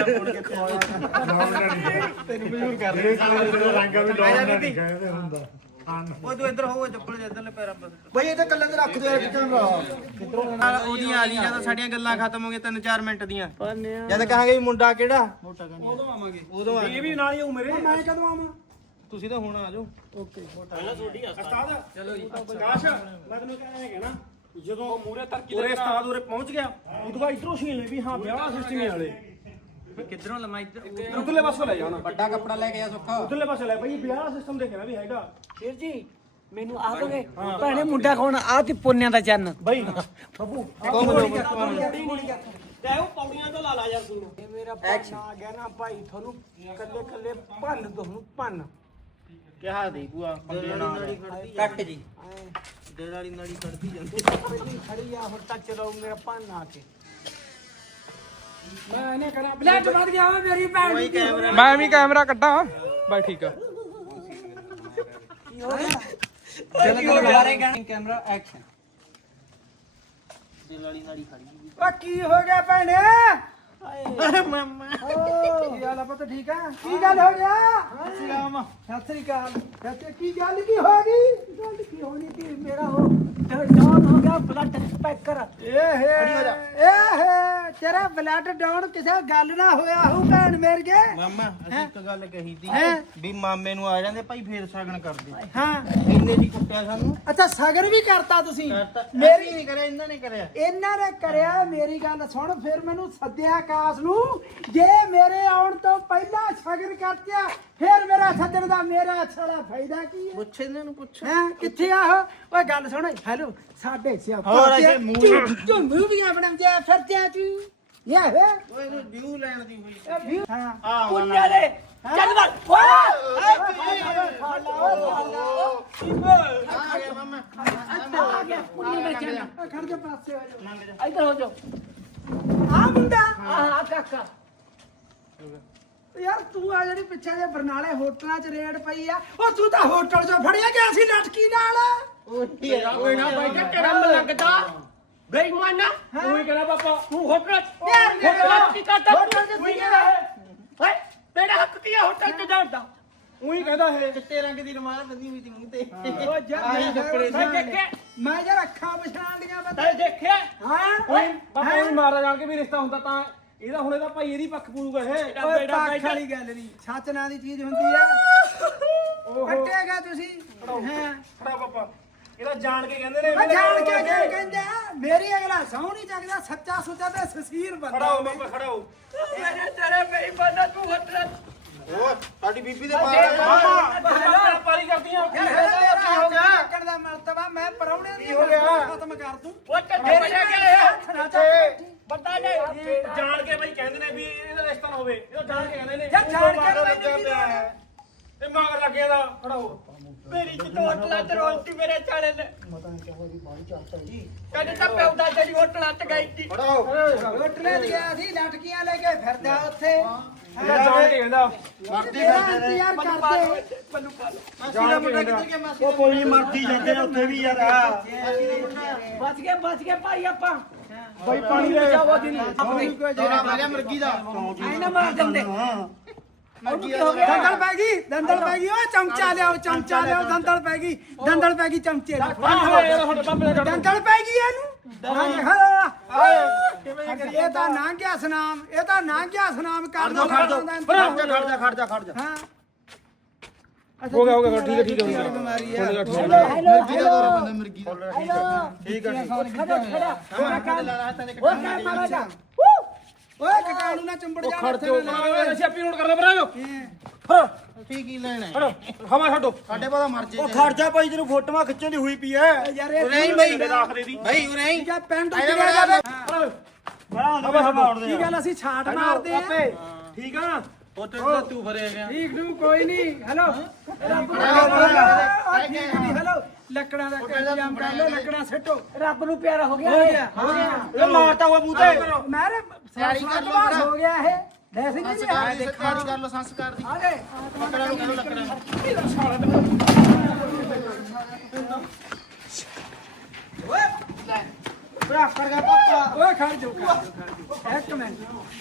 S7: ਤੈਨੂੰ ਮਜਬੂਰ ਕਰ ਰਹੇ ਰੰਗਾ ਵੀ ਲਾਉਣਾ ਨਹੀਂ ਕਹਿੰਦੇ ਹੁੰਦਾ ਉਹ ਤੂੰ ਇੱਧਰ ਹੋ ਚੱਪਲ ਜੇ ਇੱਧਰਲੇ ਪੈਰਾਂ ਪਰ
S2: ਬਈ ਇਹ ਤਾਂ ਕੱਲੇ ਤੇ ਰੱਖ ਦੇ ਕਿਚਨ
S7: ਉਹਦੀਆਂ ਆ ਗਈਆਂ ਤਾਂ ਸਾਡੀਆਂ ਗੱਲਾਂ ਖਤਮ ਹੋ ਗਈਆਂ ਤਿੰਨ ਚਾਰ ਮਿੰਟ ਦੀਆਂ ਜਦ ਕਹਾਂਗੇ ਵੀ ਮੁੰਡਾ ਕਿਹੜਾ
S1: ਉਦੋਂ ਆਵਾਂਗੇ
S7: ਉਦੋਂ ਆ
S1: ਇਹ ਵੀ ਨਾਲ ਹੀ ਆਉ ਮੇਰੇ
S3: ਮੈਂ ਕਦੋਂ ਆਵਾਂ
S7: ਤੁਸੀਂ ਤਾਂ ਹੁਣ ਆ ਜਾਓ
S3: ਓਕੇ
S1: ਉਸਤਾਦ ਚਲੋ ਜੀ ਕਾਸ਼ ਮੈਂ ਤੈਨੂੰ ਕਹਿਣਾ ਹੈਗਾ ਨਾ ਜਦੋਂ ਮੂਰੇ ਤਰਕੀ ਉਰੇ ਉਸਤਾਦ ਉਰੇ ਪਹੁੰਚ ਗਿਆ ਉਦੋਂ ਬਾਅਦ ਇਧਰੋਂ ਛੀਨ ਲੈ ਵੀ ਹਾਂ ਵਿਆਹ ਸਿਸਟਮ ਵਾਲੇ
S7: ਕਿੱਧਰੋਂ ਲਮਾ ਇੱਧਰ
S1: ਉਧਰਲੇ ਪਾਸੇ ਲੈ ਜਾਣਾ
S7: ਵੱਡਾ ਕੱਪੜਾ ਲੈ ਕੇ ਆ ਸੁੱਖਾ
S1: ਉਧਰਲੇ ਪਾਸੇ ਲੈ ਬਈ ਵਿਆਹ ਸਿਸਟਮ ਦੇਖਣਾ ਵੀ ਹੈਗਾ
S3: ਵੀਰ ਜੀ ਮੈਨੂੰ ਆ ਦੋਗੇ ਭੈਣੇ ਮੁੰਡਾ ਕੌਣ ਆ ਤੇ ਪੁੰਨਿਆਂ ਦਾ ਚੰਨ
S1: ਬਈ
S3: ਬੱਬੂ
S1: ਤੇ ਉਹ ਪੌੜੀਆਂ ਤੋਂ ਲਾ ਲਾ ਯਾਰ ਤੂੰ
S3: ਇਹ ਮੇਰਾ ਭੰਨ ਆ ਗਿਆ ਨਾ ਭਾਈ ਤੁਹਾਨੂੰ ਕੱਲੇ ਕੱਲੇ ਭੰਨ ਤੁਹਾਨੂੰ ਭੰਨ
S7: ਕਿਹਾ ਦੇ ਬੂਆ ਕੱਟ ਜੀ ਦੇੜ ਵਾਲੀ ਨਾੜੀ ਕੱਢਦੀ ਜਾਂਦੀ
S3: ਪਹਿਲੀ ਖੜੀ ਆ ਹੁਣ ਟੱਚ ਰੋ ਮੇਰਾ ਭੰਨ ਆ ਕੇ ਮੈਂ ਇਹਨੇ ਕਰਾਂ ਬਲੈਟ ਵੱਧ ਗਿਆ ਵਾ ਮੇਰੀ ਭੈਣ ਦੀ ਕੀ
S1: ਮੈਂ ਵੀ ਕੈਮਰਾ ਕੱਢਾਂ ਬਾਈ ਠੀਕ ਆ
S3: ਹੋ ਗਿਆ
S7: ਕੈਮਰਾ ਐਕਸ਼ਨ ਦੇੜ ਵਾਲੀ ਨਾੜੀ ਖੜੀ
S3: ਓ ਕੀ ਹੋ ਗਿਆ ਭੈਣੇ ਹਾਏ ਮਮਾ ਕੀ ਹਾਲ ਆ ਪੁੱਤ ਠੀਕ ਆ ਕੀ ਗੱਲ ਹੋ ਗਿਆ ਸਤਿ ਸ੍ਰੀ ਅਕਾਲ ਸਤਿ ਕੀ ਗੱਲ ਕੀ ਹੋ ਗਈ ਗੱਲ ਕੀ ਹੋਣੀ ਸੀ ਮੇਰਾ ਹੋ ਡਾਊਨ ਹੋ ਗਿਆ ਬਲੱਡ ਸਪੈਕਰ ਏ ਹੇ ਏ ਹੇ ਤੇਰਾ ਬਲੱਡ ਡਾਊਨ ਕਿਸੇ ਗੱਲ ਨਾ ਹੋਇਆ ਹੋ ਭੈਣ ਮੇਰ ਕੇ
S7: ਮਾਮਾ ਅਸੀਂ ਇੱਕ ਗੱਲ ਕਹੀ ਦੀ ਵੀ ਮਾਮੇ ਨੂੰ ਆ ਜਾਂਦੇ ਭਾਈ ਫੇਰ ਸਾਗਣ ਕਰਦੇ
S3: ਹਾਂ
S7: ਇੰਨੇ ਦੀ ਕੁੱਟਿਆ ਸਾਨੂੰ
S3: ਅੱਛਾ ਸਗਨ ਵੀ ਕਰਤਾ ਤੁਸੀਂ
S7: ਮੇਰੀ ਨਹੀਂ ਕਰਿਆ ਇਹਨਾਂ ਨੇ ਕਰਿਆ
S3: ਇਹਨਾਂ ਨੇ ਕਰਿਆ ਮੇਰੀ ਗੱਲ ਸੁਣ ਫਿਰ ਮੈਨੂੰ ਸੱਦਿਆ ਆਕਾਸ਼ ਨੂੰ ਜੇ ਮੇਰੇ ਆਉਣ ਤੋਂ ਪਹਿਲਾਂ ਸਗਨ ਕਰਤਿਆ ਫਿਰ ਮੇਰਾ ਸੱਦਣ ਦਾ ਮੇਰਾ ਛੜਾ ਫਾਇਦਾ ਕੀ ਹੈ
S7: ਪੁੱਛ ਇਹਨਾਂ ਨੂੰ ਪੁੱਛ
S3: ਹੈ ਕਿੱਥੇ ਆ ਉਹ ਓਏ ਗੱਲ ਸੁਣ ਹੈਲੋ ਸਾਡੇ ਸਿਆਪਾ
S7: ਹੋਰ ਅਸੀਂ ਮੂਵੀ-
S3: ਤੂੰ ਮੂਵੀਆਂ ਬਣਾਉਂਦੇ ਫਿਰਦੇ ਤੂੰ ਲਿਆ ਵੇ
S7: ਓਏ ਇਹਨੂੰ ਵਿਊ ਲੈਣ ਦੀ ਹੋਈ
S3: ਇਹ ਵੀ ਹਾਂ
S7: ਆ
S3: ਪੁੰਨਿਆ ਦੇ ਚੱਲ ਵੱਲ
S7: ਆ ਗਿਆ ਮਾਮਾ
S3: ਆ ਗਿਆ ਪੁੰਨਿਆ ਦਾ ਚੱਲ ਖੜ ਜਾ ਪਾਸੇ ਹੋ ਜਾ ਇੱਧਰ ਹੋ ਜਾ ਆ ਮੁੰਡਾ ਆ ਕਾਕਾ ਯਾਰ ਤੂੰ ਆ ਜਿਹੜੀ ਪਿੱਛੇ ਜੇ ਬਰਨਾਲੇ ਹੋਟਲਾਂ 'ਚ ਰੇਡ ਪਈ ਆ ਉਹ ਤੂੰ ਤਾਂ ਹੋਟਲ 'ਚੋਂ ਫੜਿਆ ਗਿਆ ਸੀ ਲਟਕੀ ਨਾਲ
S6: ਓਏ ਨਾ ਬਾਈ ਤੇਰਾ ਮਲੰਗਦਾ ਬੇਈਮਾਨਾ
S1: ਤੂੰ ਹੀ ਕਹਿੰਦਾ ਪਾਪਾ
S6: ਤੂੰ ਹੋਟਲ
S3: ਯਾਰ
S6: ਹੋਟਲ ਕੀ ਕਰਦਾ
S3: ਹੋਟਲ 'ਚ ਸੀ
S6: ਹੈ ਤੇਰਾ ਹੱਕ ਕੀ ਹੈ ਹੋਟਲ ਤੇ ਜਾਣ ਦਾ
S1: ਉਹੀ ਕਹਿੰਦਾ ਇਹ
S7: ਚਿੱਟੇ ਰੰਗ ਦੀ ਰੁਮਾਲ ਬੰਨੀ ਹੋਈ ਸੀ ਮੂੰਹ ਤੇ
S3: ਉਹ ਜੱਟ ਕੱਪੜੇ
S6: ਮੈਂ ਦੇਖਿਆ
S3: ਮੈਂ ਯਾਰ ਅੱਖਾਂ ਪਛਾਣ ਲੀਆਂ ਮੈਂ
S6: ਤੈਂ ਦੇਖਿਆ
S3: ਹਾਂ
S1: ਓਏ ਪਾਪਾ ਉਹੀ ਮਾਰਾ ਜਾਣ ਕੇ ਵੀ ਰਿਸ਼ਤਾ ਹੁੰਦਾ ਤਾਂ ਇਹਦਾ ਹੁਣ ਇਹਦਾ ਭਾਈ ਇਹਦੀ ਪੱਖ ਪੂਰੂਗਾ ਇਹ
S3: ਓਏ ਪੱਖ ਵਾਲੀ ਗੱਲ ਨਹੀਂ ਸੱਚ ਨਾਂ ਦੀ ਚੀਜ਼ ਹੁੰਦੀ ਆ
S1: ਓਹੋ
S3: ਕੱਟੇਗਾ ਤੁਸੀਂ ਹਾਂ
S1: ਖੜਾ ਪਾਪਾ ਇਹਦਾ ਜਾਣ ਕੇ ਕਹਿੰਦੇ ਨੇ
S3: ਮੈਂ ਜਾਣ ਕੇ ਕਿਉਂ ਕਹਿੰਦਾ ਮੇਰੀ ਅਗਲਾ ਸੌ ਨਹੀਂ ਚੱਕਦਾ ਸੱਚਾ ਸੁੱਚਾ ਤੇ ਸਸੀਰ ਬੰਦਾ
S1: ਖੜਾ ਹੋ ਪਾਪਾ ਖੜਾ ਹੋ
S6: ਮੇਰੇ ਤੇਰੇ ਬੇਈਮਾਨਾ ਤੂੰ ਹੋਟਲ
S7: ਓ ਸਾਡੀ ਬੀਬੀ ਦੇ ਬਾਹਰ
S1: ਪਾਪਾ ਪਾਰੀ ਕਰਦੀਆਂ
S3: ਚੱਕਣ ਦਾ ਮਰਤਬਾ ਮੈਂ ਪਰੌਣੇ ਦੀ ਖਤਮ ਕਰ ਦੂੰ
S6: ਉਹ ਤੇ ਦੇਖਿਆ ਗਿਆ ਬੰਦਾ ਨੇ
S1: ਜਾਣ ਕੇ ਬਈ ਕਹਿੰਦੇ ਨੇ ਵੀ ਇਹਦਾ ਰਿਸ਼ਤਾ ਨਾ ਹੋਵੇ ਇਹਦਾ ਜਾਣ ਕੇ ਕਹਿੰਦੇ ਨੇ
S3: ਯਾਰ ਜਾਣ ਕੇ ਮੈਨੂੰ ਕੀ ਦਾ
S1: ਤੇ ਮਗਰ ਲੱਗਿਆ ਦਾ ਖੜਾ ਹੋ
S6: ਮੇਰੀ ਜਿੱਤੋਂ ਹੋਟਲਾਂ ਤੇ ਰੋਲਤੀ ਮੇਰੇ ਚਾਲੇ ਨੇ ਮਤਾਂ ਕਿਹੋ ਦੀ ਬਾਈ ਚਾਹਤਾ ਜੀ ਕਹਿੰਦੇ ਤਾਂ ਪਿਆਉਦਾ ਜਿਹੜੀ ਹੋਟਲਾਂ ਤੇ ਗਈ ਸੀ
S3: ਹੋਟਲੇ ਤੇ ਗਿਆ ਸੀ ਲਟਕੀਆਂ ਲੈ ਕੇ ਫਿਰਦਾ ਉੱਥੇ
S1: ਇਹਦਾ ਜਾਣ ਕੇ ਕਹਿੰਦਾ
S3: ਮਰਦੀ ਫਿਰਦੇ ਯਾਰ ਕਰਦੇ
S6: ਮੈਨੂੰ ਪਾ
S7: ਮਾਸੀ ਦਾ ਮੁੰਡਾ ਕਿੱਧਰ ਗਿਆ ਮਾਸੀ
S2: ਉਹ ਕੋਈ ਨਹੀਂ ਮਰਦੀ ਜਾਂਦੇ ਨੇ ਉੱਥੇ ਵੀ ਯਾਰ
S3: ਬਚ ਗਏ ਬਚ ਗਏ ਭਾਈ ਆਪਾਂ
S1: ਬਈ ਪਾਣੀ ਲੈ
S3: ਜਾਓ ਜੀ ਨਹੀਂ
S7: ਦੌਰਾ ਪਾ ਗਿਆ ਮੁਰਗੀ ਦਾ
S3: ਐ ਨਾ ਮਾਰ ਦਿੰਦੇ
S2: ਮਰਜੀ
S3: ਦੰਦਲ ਪੈ ਗਈ ਦੰਦਲ ਪੈ ਗਈ ਓ ਚਮਚਾ ਲਿਆਓ ਚਮਚਾ ਲਿਆਓ ਦੰਦਲ ਪੈ ਗਈ ਦੰਦਲ ਪੈ ਗਈ ਚਮਚੇ ਨਾਲ ਦੰਦਲ ਪੈ ਗਈ ਇਹਨੂੰ ਇਹ ਤਾਂ ਨਾ ਗਿਆ ਸਨਾਮ ਇਹ ਤਾਂ ਨਾ ਗਿਆ ਸਨਾਮ ਕਰ ਦੋ
S2: ਖੜ ਜਾ ਖੜ ਜਾ ਖੜ ਜਾ ਖੜ ਜਾ
S3: ਹਾਂ
S1: ਹੋ ਗਿਆ ਹੋ ਗਿਆ ਠੀਕ ਹੈ ਠੀਕ ਹੈ
S3: ਬਿਮਾਰੀ ਆ
S2: ਮਿਰਗੀ ਦਾ ਦੌਰਾ ਬੰਦਾ ਮਿਰਗੀ ਦਾ ਠੀਕ ਹੈ
S3: ਓਏ ਕਟਾਣੂ ਨਾ ਚੰਬੜ ਜਾ
S1: ਖੜ ਜੋ ਅਸੀਂ ਆਪੀ ਨੋਟ ਕਰਦੇ ਬਰਾ ਜੋ
S2: ਠੀਕ ਹੀ ਲੈਣਾ
S1: ਹਵਾ ਛੱਡੋ
S2: ਸਾਡੇ ਪਤਾ ਮਰ ਜੇ ਉਹ ਖੜ ਜਾ ਭਾਈ ਤੈਨੂੰ ਫੋਟੋਆਂ ਖਿੱਚਣ ਦੀ ਹੋਈ ਪਈ ਐ
S3: ਯਾਰ ਇਹ
S2: ਨਹੀਂ ਬਈ
S1: ਰੱਖ ਦੇ ਦੀ
S2: ਭਾਈ ਉਹ ਨਹੀਂ
S3: ਕਿਆ ਪੈਂਟ ਉੱਤੇ ਗਿਆ ਜਾਵੇ
S2: ਬੜਾ ਹੁੰਦਾ ਛੱਡਦੇ
S3: ਕੀ ਗੱਲ ਅਸੀਂ ਛਾਟ ਮਾਰਦੇ ਆ
S1: ਠੀਕ ਆ ਨਾ
S7: ਉੱਥੇ ਤੂੰ ਫਰਿਆ ਗਿਆ
S3: ਠੀਕ ਨੂੰ ਕੋਈ ਨਹੀਂ ਹੈਲੋ ਹੈਲੋ ਲੱਕੜਾਂ ਦਾ ਕੰਮ ਕਰ ਲੋ ਲੱਕੜਾਂ ਸਿੱਟੋ ਰੱਬ ਨੂੰ ਪਿਆਰਾ ਹੋ ਗਿਆ ਹੋ ਗਿਆ ਹੋ ਗਿਆ
S2: ਇਹ ਮਾਰਤਾ ਹੋਇਆ ਮੂੰਹ ਤੇ
S3: ਮਾਰੇ
S2: ਸਿਆਰੀ ਕਰ ਲਓ
S3: ਹੋ ਗਿਆ ਇਹ ਦੇਖ ਨਹੀਂ
S2: ਸੰਸਕਾਰ ਦੀ ਸਿੱਖਿਆ ਕਰ ਲਓ ਸੰਸਕਾਰ ਦੀ
S3: ਆਲੇ
S2: ਲੱਕੜਾਂ ਨੂੰ ਕਰੋ ਲੱਕੜਾਂ ਨੂੰ ਬੜਾ ਕਰ ਗਿਆ ਪਾਪਾ
S3: ਓਏ ਖੜ ਜੋ ਇੱਕ ਮਿੰਟ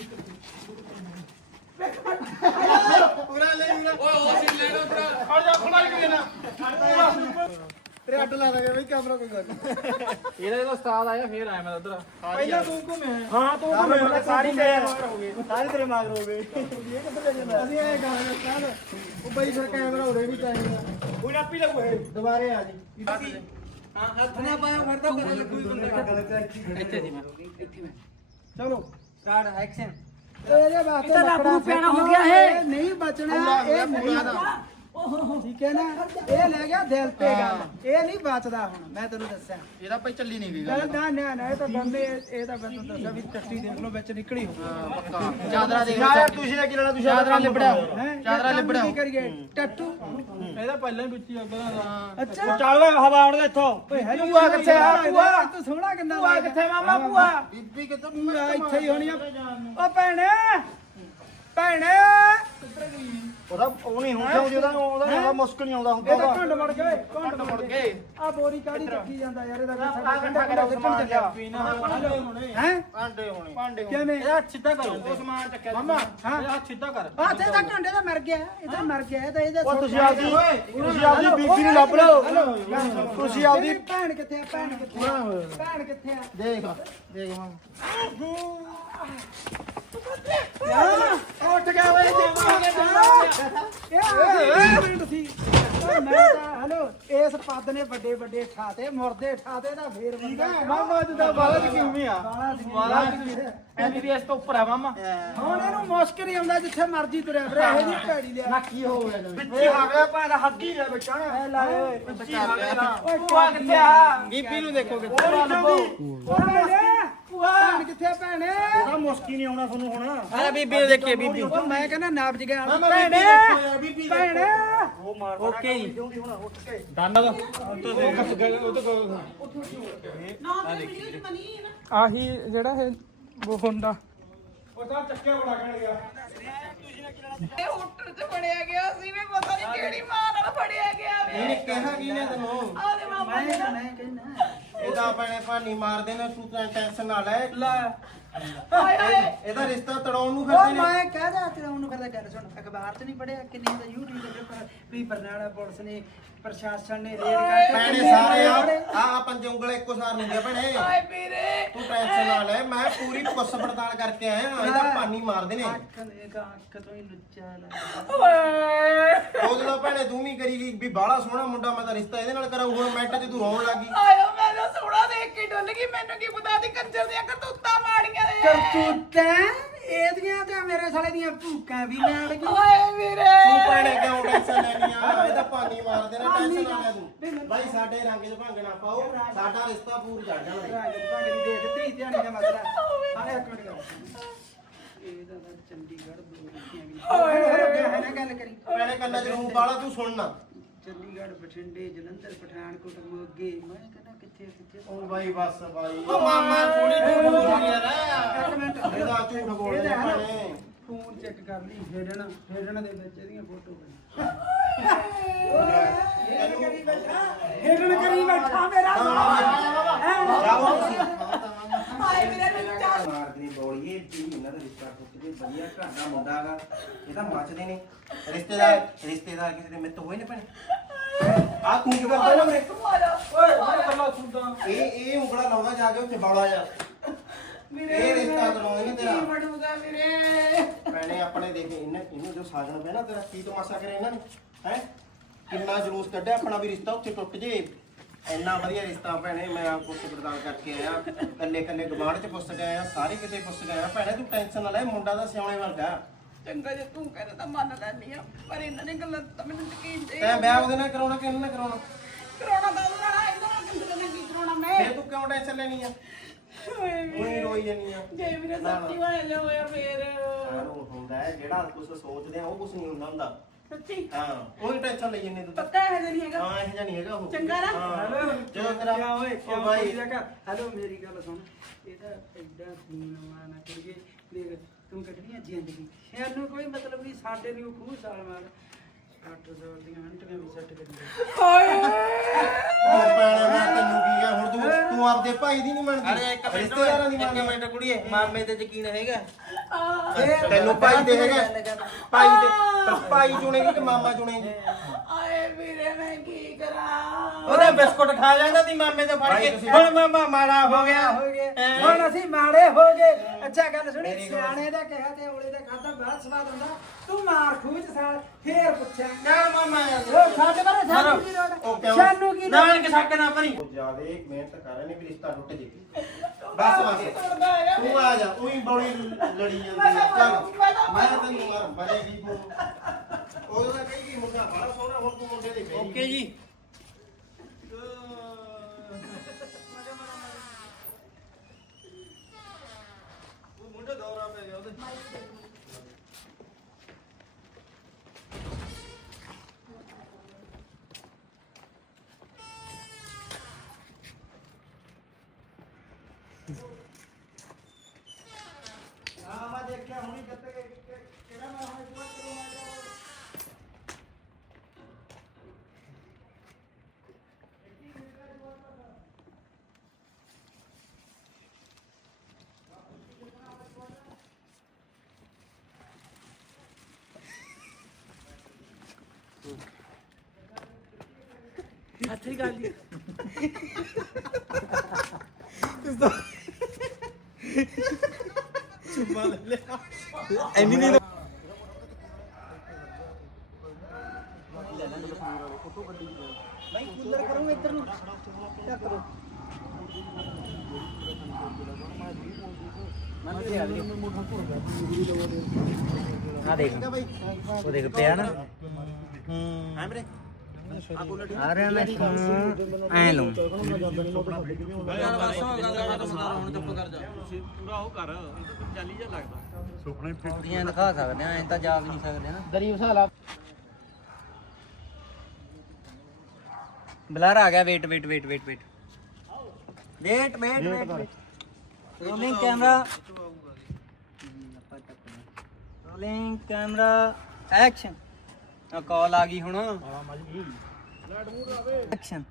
S2: ਪੂਰਾ ਲੈ ਪੂਰਾ ਓਏ ਉਹ ਸੀ ਲੈਣਾ ਤੇਰਾ ਖੜ ਜਾ ਖੜਾ ਹੀ ਨਾ ਤੇਰੇ ਅੱਡ ਲਾ ਦਾਂਗੇ ਬਈ ਕੈਮਰਾ ਕੋਈ ਗੱਲ
S7: ਇਹਦਾ ਜਦੋਂ ਉਸਤਾਦ ਆਇਆ ਫੇਰ ਆਇਆ ਮੈਂ ਉਧਰ
S2: ਪਹਿਲਾਂ ਤੂੰ ਘੁੰਮੇ
S1: ਹਾਂ ਤੂੰ ਘੁੰਮੇ ਸਾਰੀ ਤੇ
S2: ਹੋ ਗਏ ਸਾਰੇ ਤੇਰੇ ਮਾਗਰ ਹੋ ਗਏ ਇਹ ਕਿੱਥੇ ਜਾਂਦਾ ਅਸੀਂ ਇਹ ਗਾਣਾ ਕਹਿੰਦਾ ਉਹ ਬਈ ਫਿਰ ਕੈਮਰਾ ਉਰੇ ਵੀ ਚਾਹੀਦਾ
S1: ਕੋਈ ਨਾ ਪੀ ਲੱਗੂ ਇਹ
S2: ਦੁਬਾਰੇ ਆ ਜੀ
S7: ਹਾਂ ਹੱਥ ਨਾ ਪਾਇਆ ਫਿਰ ਤਾਂ ਕੋਈ ਕੋਈ ਬੰਦਾ ਇੱਥੇ ਸੀ ਮੈਂ ਇੱਥੇ ਮੈਂ
S3: ਚਲੋ
S7: ਸਟਾਰਟ ਐਕਸ਼ਨ
S3: ਇਹਦੇ ਵਾਸਤੇ ਤਾਂ ਰੱਬ ਨੂੰ ਪਿਆਰਾ ਹੋ ਗਿਆ ਇਹ ਨਹੀਂ ਬਚਣਾ ਇਹ ਨਹੀਂ ਠੀਕ ਹੈ ਨਾ ਇਹ ਲੈ ਗਿਆ ਦਿਲ ਤੇ ਗੱਲ ਇਹ ਨਹੀਂ ਬਚਦਾ ਹੁਣ ਮੈਂ ਤੈਨੂੰ ਦੱਸਿਆ
S2: ਇਹਦਾ ਭਾਈ ਚੱਲੀ ਨਹੀਂ ਗਈ
S3: ਗੱਲ ਨਾ ਨਾ ਨਾ ਇਹ ਤਾਂ ਬੰਦੇ ਇਹ ਤਾਂ ਮੈਂ ਤੁਹਾਨੂੰ ਦੱਸਿਆ ਵੀ ਟੱਟੀ ਦੇਖ ਲਓ ਵਿੱਚ ਨਿਕਲੀ ਹੋ
S2: ਪੱਕਾ ਚਾਦਰਾ ਦੇਖ ਯਾਰ ਤੁਸੀਂ ਕੀ ਲੈਣਾ ਤੁਸੀਂ ਚਾਦਰਾ ਲਿਬੜਿਆ
S3: ਹੈ
S2: ਚਾਦਰਾ ਲਿਬੜਿਆ
S3: ਕੀ ਕਰੀਏ ਟੱਟੂ
S7: ਇਹਦਾ ਪਹਿਲਾਂ ਹੀ ਵਿੱਚ ਹੀ ਅੱਗਾ ਦਾ
S3: ਅੱਛਾ
S1: ਚੱਲ ਵੇ ਹਵਾ ਆਉਣ ਦੇ ਇੱਥੋਂ
S3: ਓਏ ਹੈ
S1: ਭੂਆ ਕਿੱਥੇ ਆ ਭੂਆ
S3: ਤੂੰ ਸੋਹਣਾ ਕਿੰਨਾ
S1: ਭੂਆ ਕਿੱਥੇ ਮਾਮਾ ਭੂਆ
S2: ਬੀਬੀ ਕਿੱਥੇ
S3: ਭੂਆ ਇੱਥੇ ਹੀ ਹੋਣੀ ਆ ਓ ਭੈਣੇ ਭੈਣੇ
S2: ਉਹਦਾ ਉਹ ਨਹੀਂ ਹੁੰਦਾ ਉਹਦਾ ਉਹਦਾ ਉਹਦਾ ਮੁਸਕ ਨਹੀਂ ਆਉਂਦਾ ਹੁੰਦਾ
S3: ਇਹ ਤਾਂ ਘੰਡ ਮੜ ਗਏ ਘੰਡ ਮੜ ਗਏ ਆ ਬੋਰੀ ਕਾੜੀ ਰੱਖੀ ਜਾਂਦਾ ਯਾਰ ਇਹਦਾ ਸਾਡਾ ਕੰਡਾ ਕੰਡਾ ਸਿੱਟਣ ਚੱਲਿਆ ਹੈ
S2: ਭਾਂਡੇ ਹੋਣੇ ਭਾਂਡੇ
S3: ਕਿਵੇਂ
S7: ਇਹਦਾ ਸਿੱਧਾ ਕਰੋ
S1: ਉਹ ਸਮਾਨ ਚੱਕਿਆ
S3: ਮਾਮਾ ਹਾਂ
S7: ਇਹਦਾ ਸਿੱਧਾ ਕਰ
S3: ਆ ਤੇ ਤਾਂ ਘੰਡੇ ਦਾ ਮਰ ਗਿਆ ਇਹ ਤਾਂ ਮਰ ਗਿਆ ਇਹ ਤਾਂ ਇਹਦਾ
S2: ਉਹ ਤੁਸੀਂ ਆਪਦੀ ਤੁਸੀਂ ਆਪਦੀ ਬੀਬੀ ਨੂੰ ਲੱਭ ਲਓ ਤੁਸੀਂ ਆਪਦੀ
S3: ਭੈਣ ਕਿੱਥੇ ਆ ਭੈਣ ਕਿੱਥੇ ਆ ਭੈਣ ਕਿੱਥੇ ਆ
S2: ਦੇਖ ਦੇਖ ਮਾਂ
S3: ਉੱਠ ਗਿਆ ਓਏ ਇਹ ਮਿੰਟ ਸੀ ਓਏ ਮੈਂ ਤਾਂ ਹਲੋ ਇਸ ਪੱਦ ਨੇ ਵੱਡੇ ਵੱਡੇ ਠਾਤੇ ਮੁਰਦੇ ਠਾਤੇ ਦਾ ਫੇਰ ਬੰਦਾ
S7: ਮਾਮਾ ਜਿੱਦਾਂ ਬਾਲਾ ਚ ਕਿਵੇਂ ਆ
S3: ਬਾਲਾ
S7: ਐਮਬੀਬੀਐਸ ਤੋਂ ਉੱਪਰ ਆ ਮਾਮਾ
S3: ਹੁਣ ਇਹਨੂੰ ਮੁਸ਼ਕਿਲ ਹੀ ਆਉਂਦਾ ਜਿੱਥੇ ਮਰਜ਼ੀ ਤੁਰਿਆ ਫਿਰੇ ਇਹ ਜੀ ਭੈੜੀ ਲਿਆ
S2: ਕੀ ਹੋ ਗਿਆ
S1: ਵਿੱਚੀ ਆ ਗਿਆ ਭਾਂ ਹੱਦੀ ਲੈ ਬੈਠਾ
S3: ਐ ਲਾਏ ਓਏ
S1: ਵਿੱਚੀ ਆ ਗਿਆ
S3: ਓਏ ਭੂਆ ਕਿੱਥੇ ਆ
S7: ਬੀਬੀ ਨੂੰ ਦੇਖੋਗੇ
S3: ਭੈਣੇ ਭੈਣ ਕਿੱਥੇ ਆ ਭੈਣੇ
S2: ਉਹਦਾ ਮੁਸਕ ਹੀ ਨਹੀਂ ਆਉਣਾ ਤੁਹਾਨੂੰ ਹੁਣ
S7: ਆ ਬੀਬੀ ਨੂੰ ਦੇਖੀਏ ਬੀਬੀ
S3: ਉਹ ਮੈਂ ਕਹਿੰਦਾ ਨਾਪਜ ਗਿਆ
S2: ਮਾਮਾ
S3: ਭੈਣੇ
S2: ਬੀਬੀ ਦੇਖੋ ਯਾਰ, ਬੀਬੀ ਦੇਖੋ।
S3: ਭੈਣੇ
S2: ਉਹ ਮਾਰ
S7: ਓਕੇ ਜੀ
S2: ਕਿਉਂਕਿ ਹੁਣ ਉੱਠ ਕੇ
S7: ਡੰਡ ਦਾ
S3: ਆਹੀ ਜਿਹੜਾ ਇਹ ਉਹ ਹੁੰਦਾ
S1: ਉਹ ਤਾਂ ਚੱਕਿਆ ਬੜਾ ਕਹਿਣ ਗਿਆ
S5: ਇਹ ਹੋਟਲ 'ਚ ਫੜਿਆ ਗਿਆ ਸੀ ਵੀ ਪਤਾ ਨਹੀਂ ਕਿਹੜੀ ਮਾਂ ਨਾਲ ਫੜਿਆ ਗਿਆ ਵੇ
S2: ਇਹਨੇ ਕਿਹਾ ਕੀ ਨੇ ਤੈਨੂੰ
S5: ਆਦੇ ਮਾਮਾ ਜੀ ਦਾ
S3: ਮੈਂ ਕਹਿੰਦਾ
S2: ਇਹਦਾ ਭੈਣੇ ਭਾਨੀ ਮਾਰਦੇ ਨੇ ਤੂੰ ਤਾਂ ਟੈਨਸ਼ਨ ਨਾ ਲੈ
S5: ਹਾਏ ਹਾਏ
S2: ਇਹਦਾ ਰਿਸ਼ਤਾ ਤੜਾਉਣ ਨੂੰ
S3: ਉਹ
S2: ਫਿਰਦੇ ਨੇ
S3: ਮੈਂ ਕਹਦਾ ਤੇਰਾ ਉਹਨੂੰ ਫਿਰਦਾ ਗੱਲ ਸੁਣ ਅਖਬਾਰ 'ਚ ਨਹੀਂ ਪੜਿਆ ਕਿੰਨੇ ਦਾ YouTube ਤੇ ਪੇਪਰ ਵੀ ਬਰਨਾਲਾ ਪੁਲਿਸ ਨੇ ਪ੍ਰਸ਼ਾਸਨ ਨੇ ਰੇਡ ਕਰਕੇ
S2: ਭੈਣੇ
S3: ਕਿੰਨੇ
S2: ਸਾਰੇ ਆ
S3: ਫੜੇ।
S2: ਆ ਪੰਜ ਉਂਗਲ ਇੱਕੋ ਸਾਰ ਹੁੰਦੀਆਂ ਭੈਣੇ
S5: ਹਾਏ ਵੀਰੇ
S2: ਤੂੰ ਟੈਨਸ਼ਨ ਨਾ ਲੈ ਮੈਂ ਪੂਰੀ ਪੁੱਛ ਪੜਤਾਲ ਕਰਕੇ ਆਇਆ ਇਹਦਾ ਭਾਨੀ ਮਾਰਦੇ ਨੇ
S3: ਅੱਖ ਇੱਕ ਅੱਖ ਤੋਂ ਹੀ ਲੁੱਚਾ ਲੱਗਦਾ
S5: ਓਏ
S2: ਉਹ ਜਦੋਂ ਭੈਣੇ ਤੂੰ ਵੀ ਕਰੀ ਗਈ ਵੀ ਬਾਹਲਾ ਸੋਹਣਾ ਮੁੰਡਾ ਮੈਂ ਤਾਂ ਰਿਸ਼ਤਾ ਇਹਦੇ ਨਾਲ ਕਰਾਂ ਹੁਣ ਮਿੰਟ 'ਚ ਤੂੰ ਰੋਣ ਲੱਗੀ
S5: ਆਇਓ ਮੈਂ ਤਾਂ ਸੋਹਣਾ ਦੇਖ ਕੇ ਡੁੱਲ ਗਈ ਮੈਨੂੰ ਕੀ ਪਤਾ ਦੀ ਕੰਜਰ ਦੀਆਂ ਕਰਤੂਤਾਂ ਮਾੜੀਆਂ ਨੇ
S3: ਕਰਤੂਤਾਂ ਇਹਦੀਆਂ ਤੇ ਮੇਰੇ ਸਾਲੇ ਦੀਆਂ ਭੂਕਾਂ ਵੀ ਲੈਣ ਗਈ
S5: ਹਾਏ ਵੀਰੇ
S2: ਤੂੰ ਭੈਣੇ ਕਿਉਂ ਟੈਨਸ਼ਨ ਲੈਣੀ ਆ ਇਹਦਾ ਭਾਨੀ ਮਾਰਦੇ ਨੇ ਟੈਨਸ਼ਨ ਨਾ ਲੈ ਤੂੰ ਬਾਈ ਸਾਡੇ ਰੰਗ 'ਚ ਭੰਗ ਨਾ ਪਾਓ ਸਾਡਾ ਰਿਸ਼ਤਾ ਪੂਰ ਚੜ ਜਾਣਾ
S3: ਰਾਜਤ ਭਾਗਰੀ ਦੇਖ ਧੀ ਧਿਆਣੀ ਦਾ ਮਸਲਾ ਹਾਂ ਇੱਕ ਮਿੰਟ ਕਰ ਇਹਦਾ ਤਾਂ ਚੰਡੀਗੜ੍ਹ ਦੋ ਰੱਖੀਆਂ ਵੀ ਓਏ ਹੈ ਨਾ ਗੱਲ ਕਰੀ
S2: ਭੈਣੇ ਕੰਨਾਂ 'ਚ ਰੂਹ ਵਾਲਾ ਤੂੰ ਸੁਣਨਾ
S3: ਚੰਡੀਗੜ੍ਹ ਬਠਿੰਡੇ ਜਲੰਧਰ ਪਠਾਨਕੋਟ ਮੋਗੇ ਮੈਂ ਕਹਿੰਦਾ ਕਿੱਥੇ ਕਿੱਥੇ
S2: ਉਹ ਬਾਈ ਬਸ ਬਾਈ ਉਹ ਮਾਮਾ ਥੋੜੀ ਝੂਠ ਬੋਲ ਯਾਰ
S3: ਇੱਕ ਮਿੰਟ
S2: ਇਹਦਾ ਝੂਠ ਬੋਲਦੇ
S3: ਇਹਦਾ ਨਾ
S2: ਭੈਣੇ
S3: ਫੋਨ ਚੈੱਕ ਕਰ ਲਈ ਫੇੜਨ ਫੇੜਨ ਦੇ ਵਿੱਚ ਇਹਦੀਆਂ ਫੋਟੋ ਪਈ ਫੇੜਨ ਕਰੀ ਬੈਠਾ ਮੇਰਾ
S5: ਹਾਏ ਮੇਰੇ ਬੱਚਾ
S2: ਮਾਰਦੀ ਨਹੀਂ ਬੋਲੀਏ ਕੀ ਇਹਨਾਂ ਦਾ ਰਿਸ਼ਤਾ ਟੁੱਟ ਜੇ ਵਧੀਆ ਘਰ ਦਾ ਮੁੰਡਾ ਹੈਗਾ ਇਹ ਤਾਂ ਮੱਚਦੇ ਨੇ ਰਿਸ਼ਤੇਦਾਰ ਰਿਸ਼ਤੇਦਾਰ ਕਿਸੇ ਦੇ ਮਿੱਤ ਹੋਏ ਨੇ ਭੈਣੇ ਆ ਤੂੰ ਕੀ ਕਰਦਾ ਨਾ ਮੇਰੇ
S5: ਤੂੰ ਆ ਜਾ
S2: ਇਹ ਇਹ ਉਂਗਲਾ ਲਾਉਂਦਾ ਜਾ ਕੇ ਉੱਥੇ ਬੌਲਾ ਜਾ ਇਹ ਰਿਸ਼ਤਾ ਕਰਾਉਣਗੇ ਤੇਰਾ
S5: ਕੀ ਬਣੂਗਾ ਵੀਰੇ
S2: ਭੈਣੇ ਆਪਣੇ ਦੇਖ ਇਹਨੇ ਇਹਨੂੰ ਜੋ ਸਾਜਣ ਪਿਆ ਨਾ ਤੇਰਾ ਕੀ ਤਮਾਸ਼ਾ ਕਰੇ ਇਹਨਾਂ ਨੇ ਹੈ ਕਿੰਨਾ ਜਲੂਸ ਕੱਢਿਆ ਆਪਣਾ ਵੀ ਰਿਸ਼ਤਾ ਉੱਥੇ ਟੁੱਟ ਜੇ ਇੰਨਾ ਵਧੀਆ ਰਿਸ਼ਤਾ ਭੈਣੇ ਮੈਂ ਪੁੱਛ ਪੜਤਾਲ ਕਰਕੇ ਆਇਆ ਕੱਲੇ ਕੱਲੇ ਗਵਾਂਢ ਚ ਪੁੱਛ ਕੇ ਆਇਆ ਸਾਰੇ ਕਿਤੇ ਪੁੱਛ ਕੇ ਆਇਆ ਭੈਣੇ ਤੂੰ ਟੈਨਸ਼ਨ ਨਾ ਲੈ ਮੁੰਡਾ ਦਾ ਸਿਆਣੇ ਵਰਗਾ
S5: ਚੰਗਾ ਜੇ ਤੂੰ ਕਹਿੰਦਾ ਤਾਂ ਮੰਨ ਲੈਣੀ ਆ ਪਰ ਇਹਨਾਂ ਨੇ ਗੱਲਾਂ ਤਾਂ ਮੈਨੂੰ ਯਕੀਨ
S2: ਤੈਂ
S5: ਚਾਹੀਦਾ
S2: ਵਿਆਹ ਉਹਦੇ ਨਾਲ ਕਰਾਉਣਾ ਕਿ ਇਹਨਾਂ ਨਾਲ ਕਰਾਉਣਾ
S5: ਕਰਾਉਣਾ ਤਾਂ ਉਹਦੇ ਨਾਲ ਇਹਨਾਂ ਨਾਲ ਕਿੰਨੇ ਨੇ ਕੀ ਕਰਾਉਣਾ ਮੈਂ
S2: ਫੇਰ ਤੂੰ ਕਿਉਂ ਟੈਨਸ਼ਨ ਲੈਣੀ ਆ
S5: ਓਏ ਵੀਰੇ,
S2: ਉਹੀ ਰੋਈ ਜਾਨੀ ਆ
S5: ਜੇ ਵੀਰੇ
S2: ਨਾ, ਨਾ।
S5: ਸੱਚੀ ਹੋਇਆ ਜਾ ਹੋਇਆ ਫੇਰ
S2: ਸਾਰੂ ਹੁੰਦਾ ਹੈ ਜਿਹੜਾ ਕੁਝ ਸੋਚਦੇ ਆ ਉਹ ਕੁਝ ਨਹੀਂ ਹੁੰਦਾ ਹੁੰਦਾ
S5: ਸੱਚੀ
S2: ਹਾਂ ਉਹੀ ਟੈਨਸ਼ਨ ਲਈ ਜੰਨੇ ਤੂੰ ਤਾਂ
S5: ਪੱਕਾ ਹੈ ਨਹੀਂ ਹੈਗਾ
S2: ਹਾਂ ਇਹ ਜਿਹਾ ਨਹੀਂ ਹੈਗਾ ਉਹ
S5: ਚੰਗਾ ਨਾ?
S2: ਹਾਂ। ਜਦੋਂ ਤੇਰਾ
S4: ਕਿਆ ਓਏ
S2: ਉਹ
S4: ਕਿਆ
S2: ਬਾਈ
S4: ਹੈਲੋ ਮੇਰੀ ਗੱਲ ਸੁਣ ਇਹਦਾ ਐਡਾ ਫੋਨ ਮਾਰਨਾ ਕਰੀਏ ਦੇਖ ਤੂੰ ਕੱਢਣੀ ਆ ਜ਼ਿੰਦਗੀ ਇਹਨੂੰ ਕੋਈ ਮਤਲਬ ਨਹੀਂ ਸਾਡੇ ਨੂੰ ਖੂਹ ਸਾਲ ਮਾਰ ਅੱਠ ਸੌ ਦੀਆਂ ਹੰਟੀਆਂ ਵੀ ਸੈੱਟ ਕਰੀ
S5: ਹਾਏ
S2: ਉਹ ਪੈਣੇ ਮੈਂ ਤੈਨੂੰ ਕੀ ਆ ਹੁਣ ਤੂੰ ਤੂੰ ਆਪਦੇ ਭਾਈ ਦੀ ਨਹੀਂ ਮੰਨਦੀ
S8: ਅਰੇ ਇੱਕ ਮਿੰਟ
S2: ਰਿਸ਼ਤੇਦਾਰਾਂ ਦੀ
S8: ਇੱਕ
S2: ਮੰਨਦੀ
S8: ਮਿੰਟ ਕੁੜੀਏ ਮਾਮੇ ਤੇ ਯਕੀਨ ਹੈਗਾ
S2: ਤੈਨੂੰ ਭਾਈ ਦੇ ਹੈਗਾ ਭਾਈ ਦੇ ਪਰ ਭਾਈ ਚੁਣੇਗੀ ਕਿ ਮਾਮਾ ਚੁਣੇਗੀ
S5: ਆਏ ਵੀਰੇ ਮੈਂ ਕੀ ਕਰਾਂ
S8: ਉਹਦੇ ਬਿਸਕੁਟ ਖਾ ਜਾਂਦਾ ਸੀ ਮਾਮੇ ਤੋਂ ਫੜ ਕੇ ਹੁਣ ਮਾਮਾ ਮਾੜਾ ਹੋ ਗਿਆ
S4: ਹੋ ਗਏ ਹੁਣ ਅਸੀਂ ਮਾੜੇ ਹੋ ਗਏ ਅੱਛਾ ਗੱਲ ਸੁਣੀ ਸਿਆਣੇ ਦਾ ਕਿਹਾ ਤੇ ਔਲੇ ਦਾ ਖਾਦਾ ਬਹੁਤ ਸਵਾਦ ਹੁੰਦਾ ਤੂੰ ਮਾਰ ਖੂਚ ਸਾਲ ਫੇਰ ਪੁੱਛਿਆ
S8: ਚੱਲ ਮਾਮਾ
S4: ਉਹ ਸਾਡੇ ਬਾਰੇ ਸਾਨੂੰ ਕੀ ਲੋੜ
S2: ਉਹ ਕਿਉਂ?
S4: ਸਾਨੂੰ ਕੀ ਲੋੜ
S8: ਨਾਨਕ ਸੱਕ ਨਾ ਭਰੀ
S2: ਉਹ ਜਿਆਦੇ ਮਿਹਨਤ ਕਰ ਰਹੇ ਨੇ ਵੀ ਰਿਸ਼ਤਾ ਟੁੱਟ ਜੇ ਬਸ ਬਸ ਤੂੰ ਆ ਜਾ ਤੂੰ ਹੀ ਬੜੀ ਲੜੀ ਜਾਂਦੀ ਆ ਚੱਲ ਮੈਂ ਤੈਨੂੰ ਮਾਰ ਬੜੇਗੀ ਤੂੰ ਉਹਦਾ ਤਾਂ ਕਹੀ ਕੀ ਮੁੰਡਾ ਬੜਾ ਸੋਹਣਾ ਹੁਣ ਤੂੰ ਮੁੰਡੇ ਦੇ ਪਈ
S8: ਓਕੇ ਜੀ
S2: ਉਹ ਮੁੰਡੇ ਦੌਰਾ ਪੈ ਗਿਆ ਉਹਦੇ
S4: ਹਾਂ ਮੈਂ ਦੇਖਿਆ ਹੁਣੀ ਕਿੱਥੇ ਕਿਹੜਾ ਮੈਂ ਹੁਣ ਇੱਕ ਵਾਰ ਚਲੋ ਮੈਂ ਜਾਵਾਂ
S3: ਅੱਛੀ ਗੱਲ ਹੀ
S8: ਐਨੀ ਨਹੀਂ
S4: ਭਾਈ ਕੂਲਰ ਕਰੂੰ ਇੱਧਰ ਨੂੰ ਚੱਕ ਦੋ
S8: ਆ ਦੇਖ ਉਹ ਦੇਖ ਪਿਆ ਨਾ
S2: ਹਾਂ ਵੀਰੇ
S8: ਆ ਰਿਹਾ ਮੈਂ ਐ ਲੂੰ ਸੁਪਨੇ ਦਿਖਾ ਸਕਦੇ ਆ ਐ ਤਾਂ ਜਾ ਵੀ ਨਹੀਂ ਸਕਦੇ ਨਾ
S4: ਦਰੀ ਵਸਾ ਲਾ
S8: ਬਲਰ ਆ ਗਿਆ wait wait wait wait wait wait wait wait rolling camera rolling camera action ਆ ਕਾਲ ਆ ਗਈ ਹੁਣ ਐਕਸ਼ਨ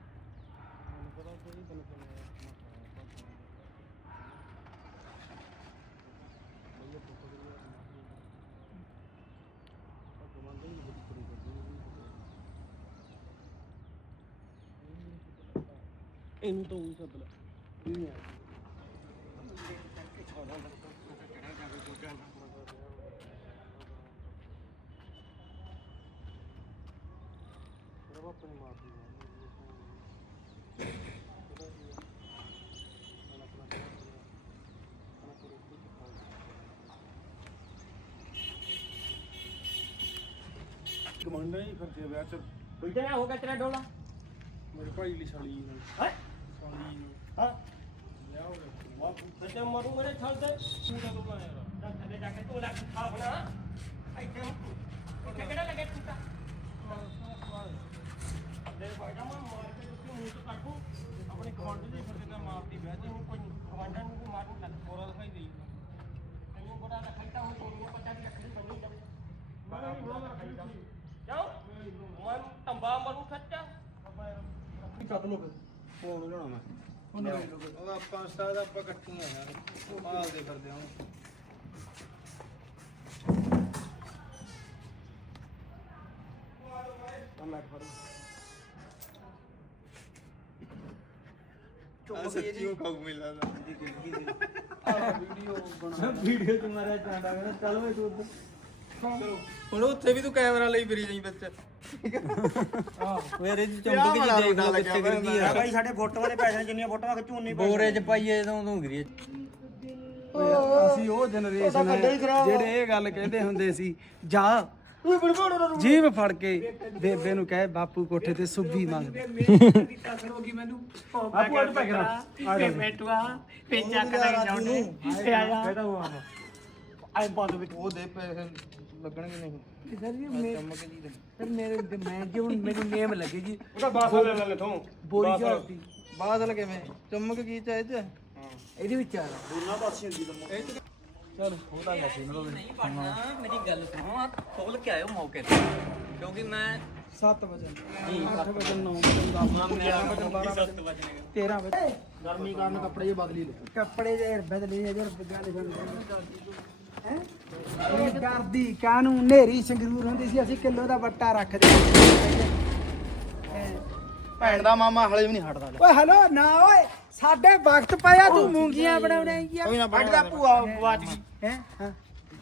S1: ਇਹਨੂੰ ਤਾਂ ਉਹ ਸੱਦ ਲੈ ਕਮਾਂਡਾ ਹੀ ਖਰਚੇ ਵਿਆਹ ਚ
S3: ਉਲਟਾ ਹੋ ਗਿਆ ਤੇਰਾ ਡੋਲਾ
S1: ਮੇਰੇ ਭਾਈ ਲਈ ਸਾਲੀ ਨਾਲ
S3: ਹੈ
S1: ਸਾਲੀ ਨੂੰ
S2: ਹਾਂ
S1: ਵਿਆਹ ਹੋ ਗਿਆ
S2: ਬੱਚਾ ਮਰੂ ਮੇਰੇ ਥਲ ਤੇ
S1: ਤੂੰ ਕਦੋਂ ਬਣਾਇਆ
S3: ਥੱਲੇ ਜਾ ਕੇ ਤੂੰ ਲੱਖ ਖਾ ਬਣਾ ਇੱਥੇ ਉੱਥੇ ਕਿਹੜਾ ਲੱਗੇ ਟੁੱਟਾ
S1: ਦੇ ਬਾਜਾ ਮੈਂ ਮਾਰ ਕੇ ਤੁਸੀਂ ਮੂੰਹ ਤੋਂ ਕੱਢੋ ਆਪਣੇ ਕਮਾਂਡ ਦੇ ਖਰਚੇ ਦਾ ਮਾਰਦੀ ਵਿਆਹ ਚ ਹੁਣ ਕੋਈ ਕਮਾਂਡਰ ਨੂੰ ਵੀ ਮਾਰਨ ਲੱਗ ਕੋਰਾ ਦਿਖਾਈ ਦੇਈ
S3: ਤੈਨੂੰ ਬੜਾ ਲਖਾਈਤਾ ਹੋ ਤੈਨੂੰ ਪਤਾ ਨਹੀਂ ਲੱਖੜੀ ਬਣੀ ਜਾਵੇ
S1: ਮੈਂ ਨਹੀਂ ਬੋਲਦਾ ਲਖਾਈਤਾ
S3: ਕਿਉਂ ਮੈਂ ਤੰਬਾ ਮਰੂ ਸੱਚਾ
S1: ਕੱਟ ਲੋ ਫਿਰ ਫੋਨ ਲਿਆਉਣਾ ਮੈਂ
S7: ਉਹ ਆਪਾਂ ਉਸਤਾਦ ਆਪਾਂ ਇਕੱਠੀਆਂ ਯਾਰ ਭਾਲਦੇ ਫਿਰਦੇ ਹਾਂ ਸੱਚੀਓ ਖਾਉ ਮਿਲਦਾ
S4: ਵੀਡੀਓ ਚ ਮਾਰਿਆ ਚਾਂਦਾ ਕਹਿੰਦਾ ਚੱਲ ਓਏ ਤੂੰ ਉੱਧਰ
S7: ਹੁਣ ਉੱਥੇ ਵੀ ਤੂੰ ਕੈਮਰਾ ਲਈ ਫਿਰੀ ਜਾਈ ਬੱਚਾ
S8: ਮੇਰੇ ਚ ਚੰਬਕ ਜੀ ਦੇਖ ਲਓ ਕਿੱਥੇ ਗਿਰਦੀ ਆ
S1: ਭਾਈ ਸਾਡੇ ਫੋਟੋਆਂ ਦੇ ਪੈਸੇ ਜਿੰਨੀਆਂ ਫੋਟੋਆਂ ਖਿੱਚੂ ਉਨੀ
S8: ਬੋਰੇ ਚ ਪਾਈਏ ਤਾਂ ਉਦੋਂ ਗਿਰੀ
S4: ਅਸੀਂ ਉਹ ਜਨਰੇਸ਼ਨ ਜਿਹੜੇ ਇਹ ਗੱਲ ਕਹਿੰਦੇ ਹੁੰਦੇ ਸੀ ਜਾ ਜੀਭ ਫੜ ਕੇ ਬੇਬੇ ਨੂੰ ਕਹੇ ਬਾਪੂ ਕੋਠੇ ਤੇ ਸੁੱਭੀ ਮੰਗ ਬਾਪੂ ਅੜ ਪੈ ਆਏ ਬਾਦ ਵਿੱਚ
S7: ਉਹ ਦੇ ਪੈਸੇ ਲੱਗਣਗੇ ਨਹੀਂ
S4: ਸਰ ਜੀ ਮੈਂ ਮੇਰੇ ਮੈਂ ਜੀ ਹੁਣ ਮੈਨੂੰ ਨੇਮ ਲੱਗੇਗੀ
S1: ਉਹਦਾ ਬਾਸਾ ਲੈ ਲੈ ਥੋਂ
S4: ਬੋਰੀ ਝਾੜਦੀ
S7: ਬਾਦਲ ਕਿਵੇਂ ਚਮਕ ਕੀ ਚਾਹੀਦਾ
S4: ਇਹਦੇ ਵਿੱਚ ਆ
S1: ਦੋਨਾਂ ਪਾਸੇ ਹੁੰਦੀ ਤਾਂ
S4: ਚਲ ਉਹਦਾ ਲੱਗੀ
S8: ਨਹੀਂ ਪੜਨਾ ਮੇਰੀ ਗੱਲ ਸੁਣੋ ਆ ਖੋਲ ਕੇ ਆਇਓ ਮੌਕੇ ਤੇ ਕਿਉਂਕਿ ਮੈਂ
S4: ਸੱਤ ਵਜੇ ਅੱਠ ਵਜੇ ਨੌ ਵਜੇ ਦਸ ਵਜੇ ਬਾਰਾਂ ਵਜੇ ਤੇਰਾਂ ਵਜੇ
S1: ਗਰਮੀ ਕਾਰਨ ਕੱਪੜੇ ਜੇ ਬਦਲੀ ਲੈ
S4: ਕੱਪੜੇ ਜੇ ਬਦਲੇ ਜੇ ਬਿਗਾਂ ਦੇ ਹੈ ਇਹ ਕਰਦੀ ਕਾਨੂੰ ਨੇਰੀ ਸੰਗਰੂਰ ਹੁੰਦੀ ਸੀ ਅਸੀਂ ਕਿਲੋ ਦਾ ਵੱਟਾ ਰੱਖਦੇ
S7: ਭੈਣ ਦਾ ਮਾਮਾ ਹਲੇ ਵੀ ਨਹੀਂ ਹਟਦਾ
S4: ਓਏ ਹਲੋ ਨਾ ਓਏ ਸਾਡੇ ਵਕਤ ਪਿਆ ਤੂੰ ਮੂੰਗੀਆਂ ਬਣਾਉਣੇ ਆਈਆਂ
S7: ਕੋਈ ਨਾ ਵੱਢ ਦਾ ਭੂਆ ਗਵਾਚ ਗਈ
S4: ਹੈ ਹਾਂ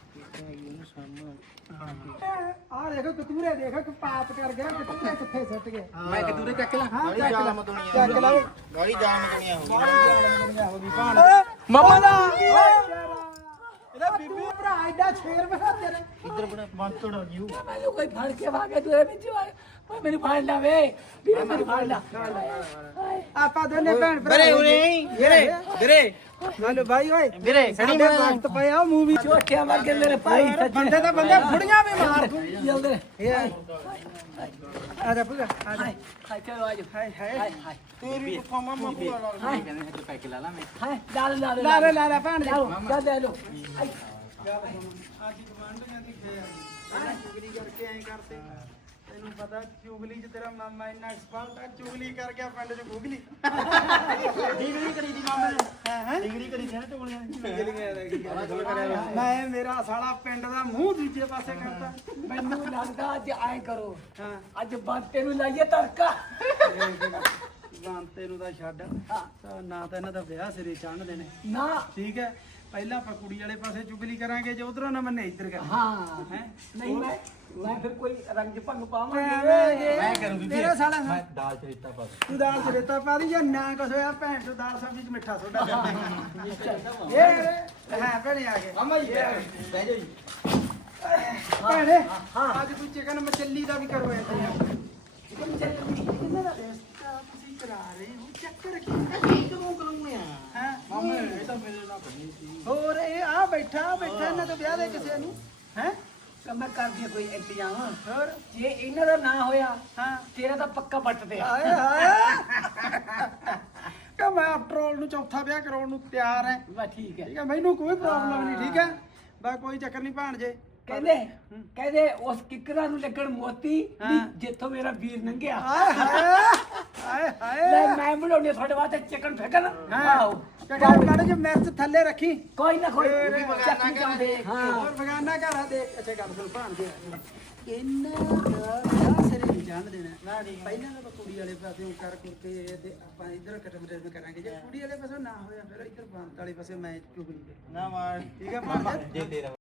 S4: ਆ ਦੇਖੋ ਕਤੂਰੇ ਦੇਖੋ ਕਿ ਪਾਪ ਕਰ ਗਿਆ ਕਿੱਥੇ ਕਿੱਥੇ ਸੁੱਟ ਗਏ
S7: ਮੈਂ ਕਦੂਰੇ ਚੱਕ ਲਾ
S4: ਹਾਂ
S7: ਗਾੜੀ
S4: ਚੱਕ ਲਾ
S7: ਜਾਮ ਦੁਨੀਆ
S4: ਚੱਕ ਲਾ
S7: ਗਾੜੀ ਜਾਮ ਦੁਨੀਆ ਹੋ ਗਈ
S4: ਮਾਮਾ ਦਾ ਇਹਦਾ ਬੀਬੀ ਭਰਾ ਐਡਾ ਸ਼ੇਰ ਬਣਾ ਤੇਰੇ
S7: ਇੱਧਰ ਬੜਾ ਬੰਦ ਤੋੜ ਗਿਓ
S3: ਮੈਨੂੰ ਕੋਈ ਫੜ ਕੇ ਵਾਗੇ ਤੂੰ ਵਿੱਚ ਓਏ ਮੈਨੂੰ ਫੜ ਲਾ ਵੇ ਵੀਰੇ ਮੈਨੂੰ ਫੜ ਲਾ
S4: ਆਪਾਂ ਦੋਨੇ ਭੈਣ ਭਰਾ
S7: ਵੀਰੇ ਉਰੇ ਵੀਰੇ ਵੀਰੇ
S4: ਹਲੋ ਭਾਈ ਓਏ
S7: ਵੀਰੇ ਖੜੀ
S4: ਸਾਡੇ ਵਕਤ ਪਿਆ ਮੂਵੀ
S3: ਝੋਟਿਆਂ ਵਰਗੇ ਮੇਰੇ ਭਾਈ
S4: ਬੰਦੇ ਤਾਂ ਬੰਦੇ ਬੁੜੀਆਂ ਵੀ ਮਾਰ ਦੂੰ
S3: ਜਲਦੇ
S4: ਇਹ ਆ ਜਾ ਪੂਰਾ ਆ ਜਾ
S3: ਹਾਏ ਚਲੋ ਆਜੋ
S4: ਹਾਏ ਹਾਏ
S3: ਹਾਏ ਹਾਏ
S7: ਤੇਰੀ ਕੁੱਫਾ ਮਾਮਾ ਭੂਆ ਲਾ
S3: ਹਾਏ
S8: ਪੈਕੇ ਲਾ ਲਾ ਮੈਂ
S3: ਹਾਏ ਲਾਲ ਲਾਲ
S4: ਲਾ ਲੈ ਲਾ ਲੈ ਭੈਣ ਦੇ
S3: ਜਾ ਦੇ ਲੋ
S4: ਅੱਜ ਗਵਾਂਢੀਆਂ ਦੀ ਖੇਡ ਚੁਗਲੀ ਕਰਕੇ ਐਂ ਕਰਦੇ ਤੈਨੂੰ ਪਤਾ ਚੁਗਲੀ 'ਚ ਤੇਰਾ ਮਾਮਾ ਇੰਨਾ ਐਕਸਪਰਟ ਹੈ ਚੁਗਲੀ ਕਰ ਗਿਆ ਪਿੰਡ 'ਚ ਗੁਗਲੀ
S1: ਡਿਗਰੀ ਕਰੀ ਦੀ ਮਾਮੇ ਨੇ
S4: ਹੈ
S1: ਡਿਗਰੀ ਕਰੀ ਸੀ ਨਾ ਟੋਲੀਆਂ
S4: ਮੈਂ ਮੇਰਾ ਸਾਲਾ ਪਿੰਡ ਦਾ ਮੂੰਹ ਦੂਜੇ ਪਾਸੇ ਕਰਦਾ
S3: ਮੈਨੂੰ ਲੱਗਦਾ ਅੱਜ ਐਂ ਕਰੋ
S4: ਹਾਂ
S3: ਅੱਜ ਬਾਤੇ ਨੂੰ ਲਾਈਏ ਤੜਕਾ
S4: ਗਾਂਤੇ ਨੂੰ ਤਾਂ ਛੱਡ ਤਾਂ ਨਾ ਤਾਂ ਇਹਨਾਂ ਦਾ ਵਿਆਹ ਸਿਰੇ ਚੜ੍ਹਦੇ ਨੇ
S3: ਨਾ
S4: ਠੀਕ ਹੈ ਪਹਿਲਾਂ ਆਪਾਂ ਕੁੜੀ ਵਾਲੇ ਪਾਸੇ ਚੁਗਲੀ ਕਰਾਂਗੇ ਜੇ ਉਧਰੋਂ ਨਾ ਮੰਨੇ ਇੱਧਰ ਕਰ
S3: ਹਾਂ
S4: ਹੈ
S3: ਨਹੀਂ ਮੈਂ ਮੈਂ ਫਿਰ ਕੋਈ ਰੰਗ ਭੰਗ ਪਾਵਾਂਗੇ
S4: ਮੈਂ ਕਰੂੰਗੀ ਤੇਰਾ ਸਾਲਾ
S8: ਮੈਂ ਦਾਲ ਚ ਰੇਤਾ ਪਾ ਦੂੰ
S4: ਤੂੰ ਦਾਲ ਚ ਰੇਤਾ ਪਾ ਦੀ ਜਾਂ ਨਾ ਕੁਛ ਹੋਇਆ ਭੈਣ ਤੋਂ ਦਾਲ ਸਬਜ਼ੀ ਚ ਮਿੱਠਾ ਸੋਡਾ ਇਹ ਹਾਂ ਭੈਣੇ ਆ ਗਏ
S7: ਮਾਮਾ ਜੀ ਬਹਿ ਜਾ ਜੀ
S4: ਭੈਣੇ ਅੱਜ ਕੋਈ ਚਿਕਨ ਮਚੱਲੀ ਦਾ ਵੀ ਕਰੋ ਇੱਥੇ ਇਹਨਾਂ ਦਾ ਰਿਸ਼ਤਾ ਤੁਸੀਂ ਕਰਾ ਰਹੇ ਹੋ ਚੱਕਰ ਕੀ
S7: ਕਿਉਂ ਕਰਾਉਂਦੇ ਆ
S4: ਹੈ
S7: ਮਾਮਾ ਇਹ ਤਾਂ ਮੇਰੇ ਨਾਲ ਕਰਨੀ ਸੀ
S4: ਹੋਰ ਇਹ ਆ ਬੈਠਾ ਬੈਠਾ ਇਹਨਾਂ ਤੋਂ ਵਿਆਹ ਦੇ ਕਿਸੇ ਨੂੰ ਹੈ
S3: ਮੈਂ ਕਰਦੀ ਹਾਂ ਕੋਈ ਇੰਤਜ਼ਾਮ
S4: ਹੋਰ
S3: ਜੇ ਇਹਨਾਂ ਦਾ ਨਾ ਹੋਇਆ
S4: ਹਾਂ
S3: ਤੇਰਾ ਤਾਂ ਪੱਕਾ ਪੱਟ ਤੇ ਆ
S4: ਹਾਏ ਹਾਏ ਕਿ ਮੈਂ ਆਫਟਰ ਆਲ ਨੂੰ ਚੌਥਾ ਵਿਆਹ ਕਰਾਉਣ ਨੂੰ ਤਿਆਰ ਹੈ
S3: ਬਸ ਠੀਕ ਹੈ
S4: ਠੀਕ ਹੈ ਮੈਨੂੰ ਕੋਈ ਪ੍ਰੋਬਲਮ ਨਹੀਂ ਠੀਕ ਹੈ ਬਸ ਕੋਈ ਚੱਕਰ ਨਹੀਂ ਭਾਣ ਜੇ
S3: ਕਹਿੰਦੇ ਕਹਿੰਦੇ ਉਸ ਕਿੱਕਰਾਂ ਨੂੰ ਲੱਗਣ ਮੋਤੀ ਵੀ ਜਿੱਥੋਂ ਮੇਰਾ ਵੀਰ ਲੰਘਿਆ
S4: ਹਾਏ ਹਾਏ ਹਾਏ
S3: ਲੈ
S4: ਹਾਏ
S3: ਮੈਂ ਬਣਾਉਣੀ ਤੁਹਾਡੇ ਵਾਸਤੇ ਚਿਕਨ ਫੇਕਣ ਆਓ
S4: ਚੱਕਰ ਕੱਢ ਜੇ ਮਿਰਚ ਥੱਲੇ ਰੱਖੀ
S3: ਕੋਈ ਨਾ ਕੋਈ
S4: ਇਹ ਵੀ
S3: ਚੱਕ ਨਹੀਂ ਜਾਂਦੇ ਹਾਂ
S4: ਹੋਰ ਬਗਾਨਾ ਘਰ ਆ ਦੇਖ ਅੱਛਾ ਗੱਲ ਸੁਣ ਭਾਣ ਜੇ ਇਹਨਾਂ ਦਾ ਵਿਆਹ ਸਿਰੇ ਨਹੀਂ ਜਾਣ ਦੇਣਾ ਪਹਿਲਾਂ ਤਾਂ ਆਪਾਂ ਕੁੜੀ ਵਾਲੇ ਪਾਸੇ ਕਰ ਕਰਕੇ ਤੇ ਆਪਾਂ ਇੱਧਰ ਕਟਮਰੇ ਨੂੰ ਕਰਾਂਗੇ ਜੇ ਕੁੜੀ ਵਾਲੇ ਪਾਸੇ ਨਾ ਹੋਇਆ ਫਿਰ ਇੱਧਰ ਬੰਤ ਵਾਲੇ ਪਾਸੇ ਮੈਂ ਚੁਗਲੀ
S7: ਨਾ ਮਾਰ
S4: ਠੀਕ ਹੈ ਭਾਣ
S8: ਜੇ ਤੇਰਾ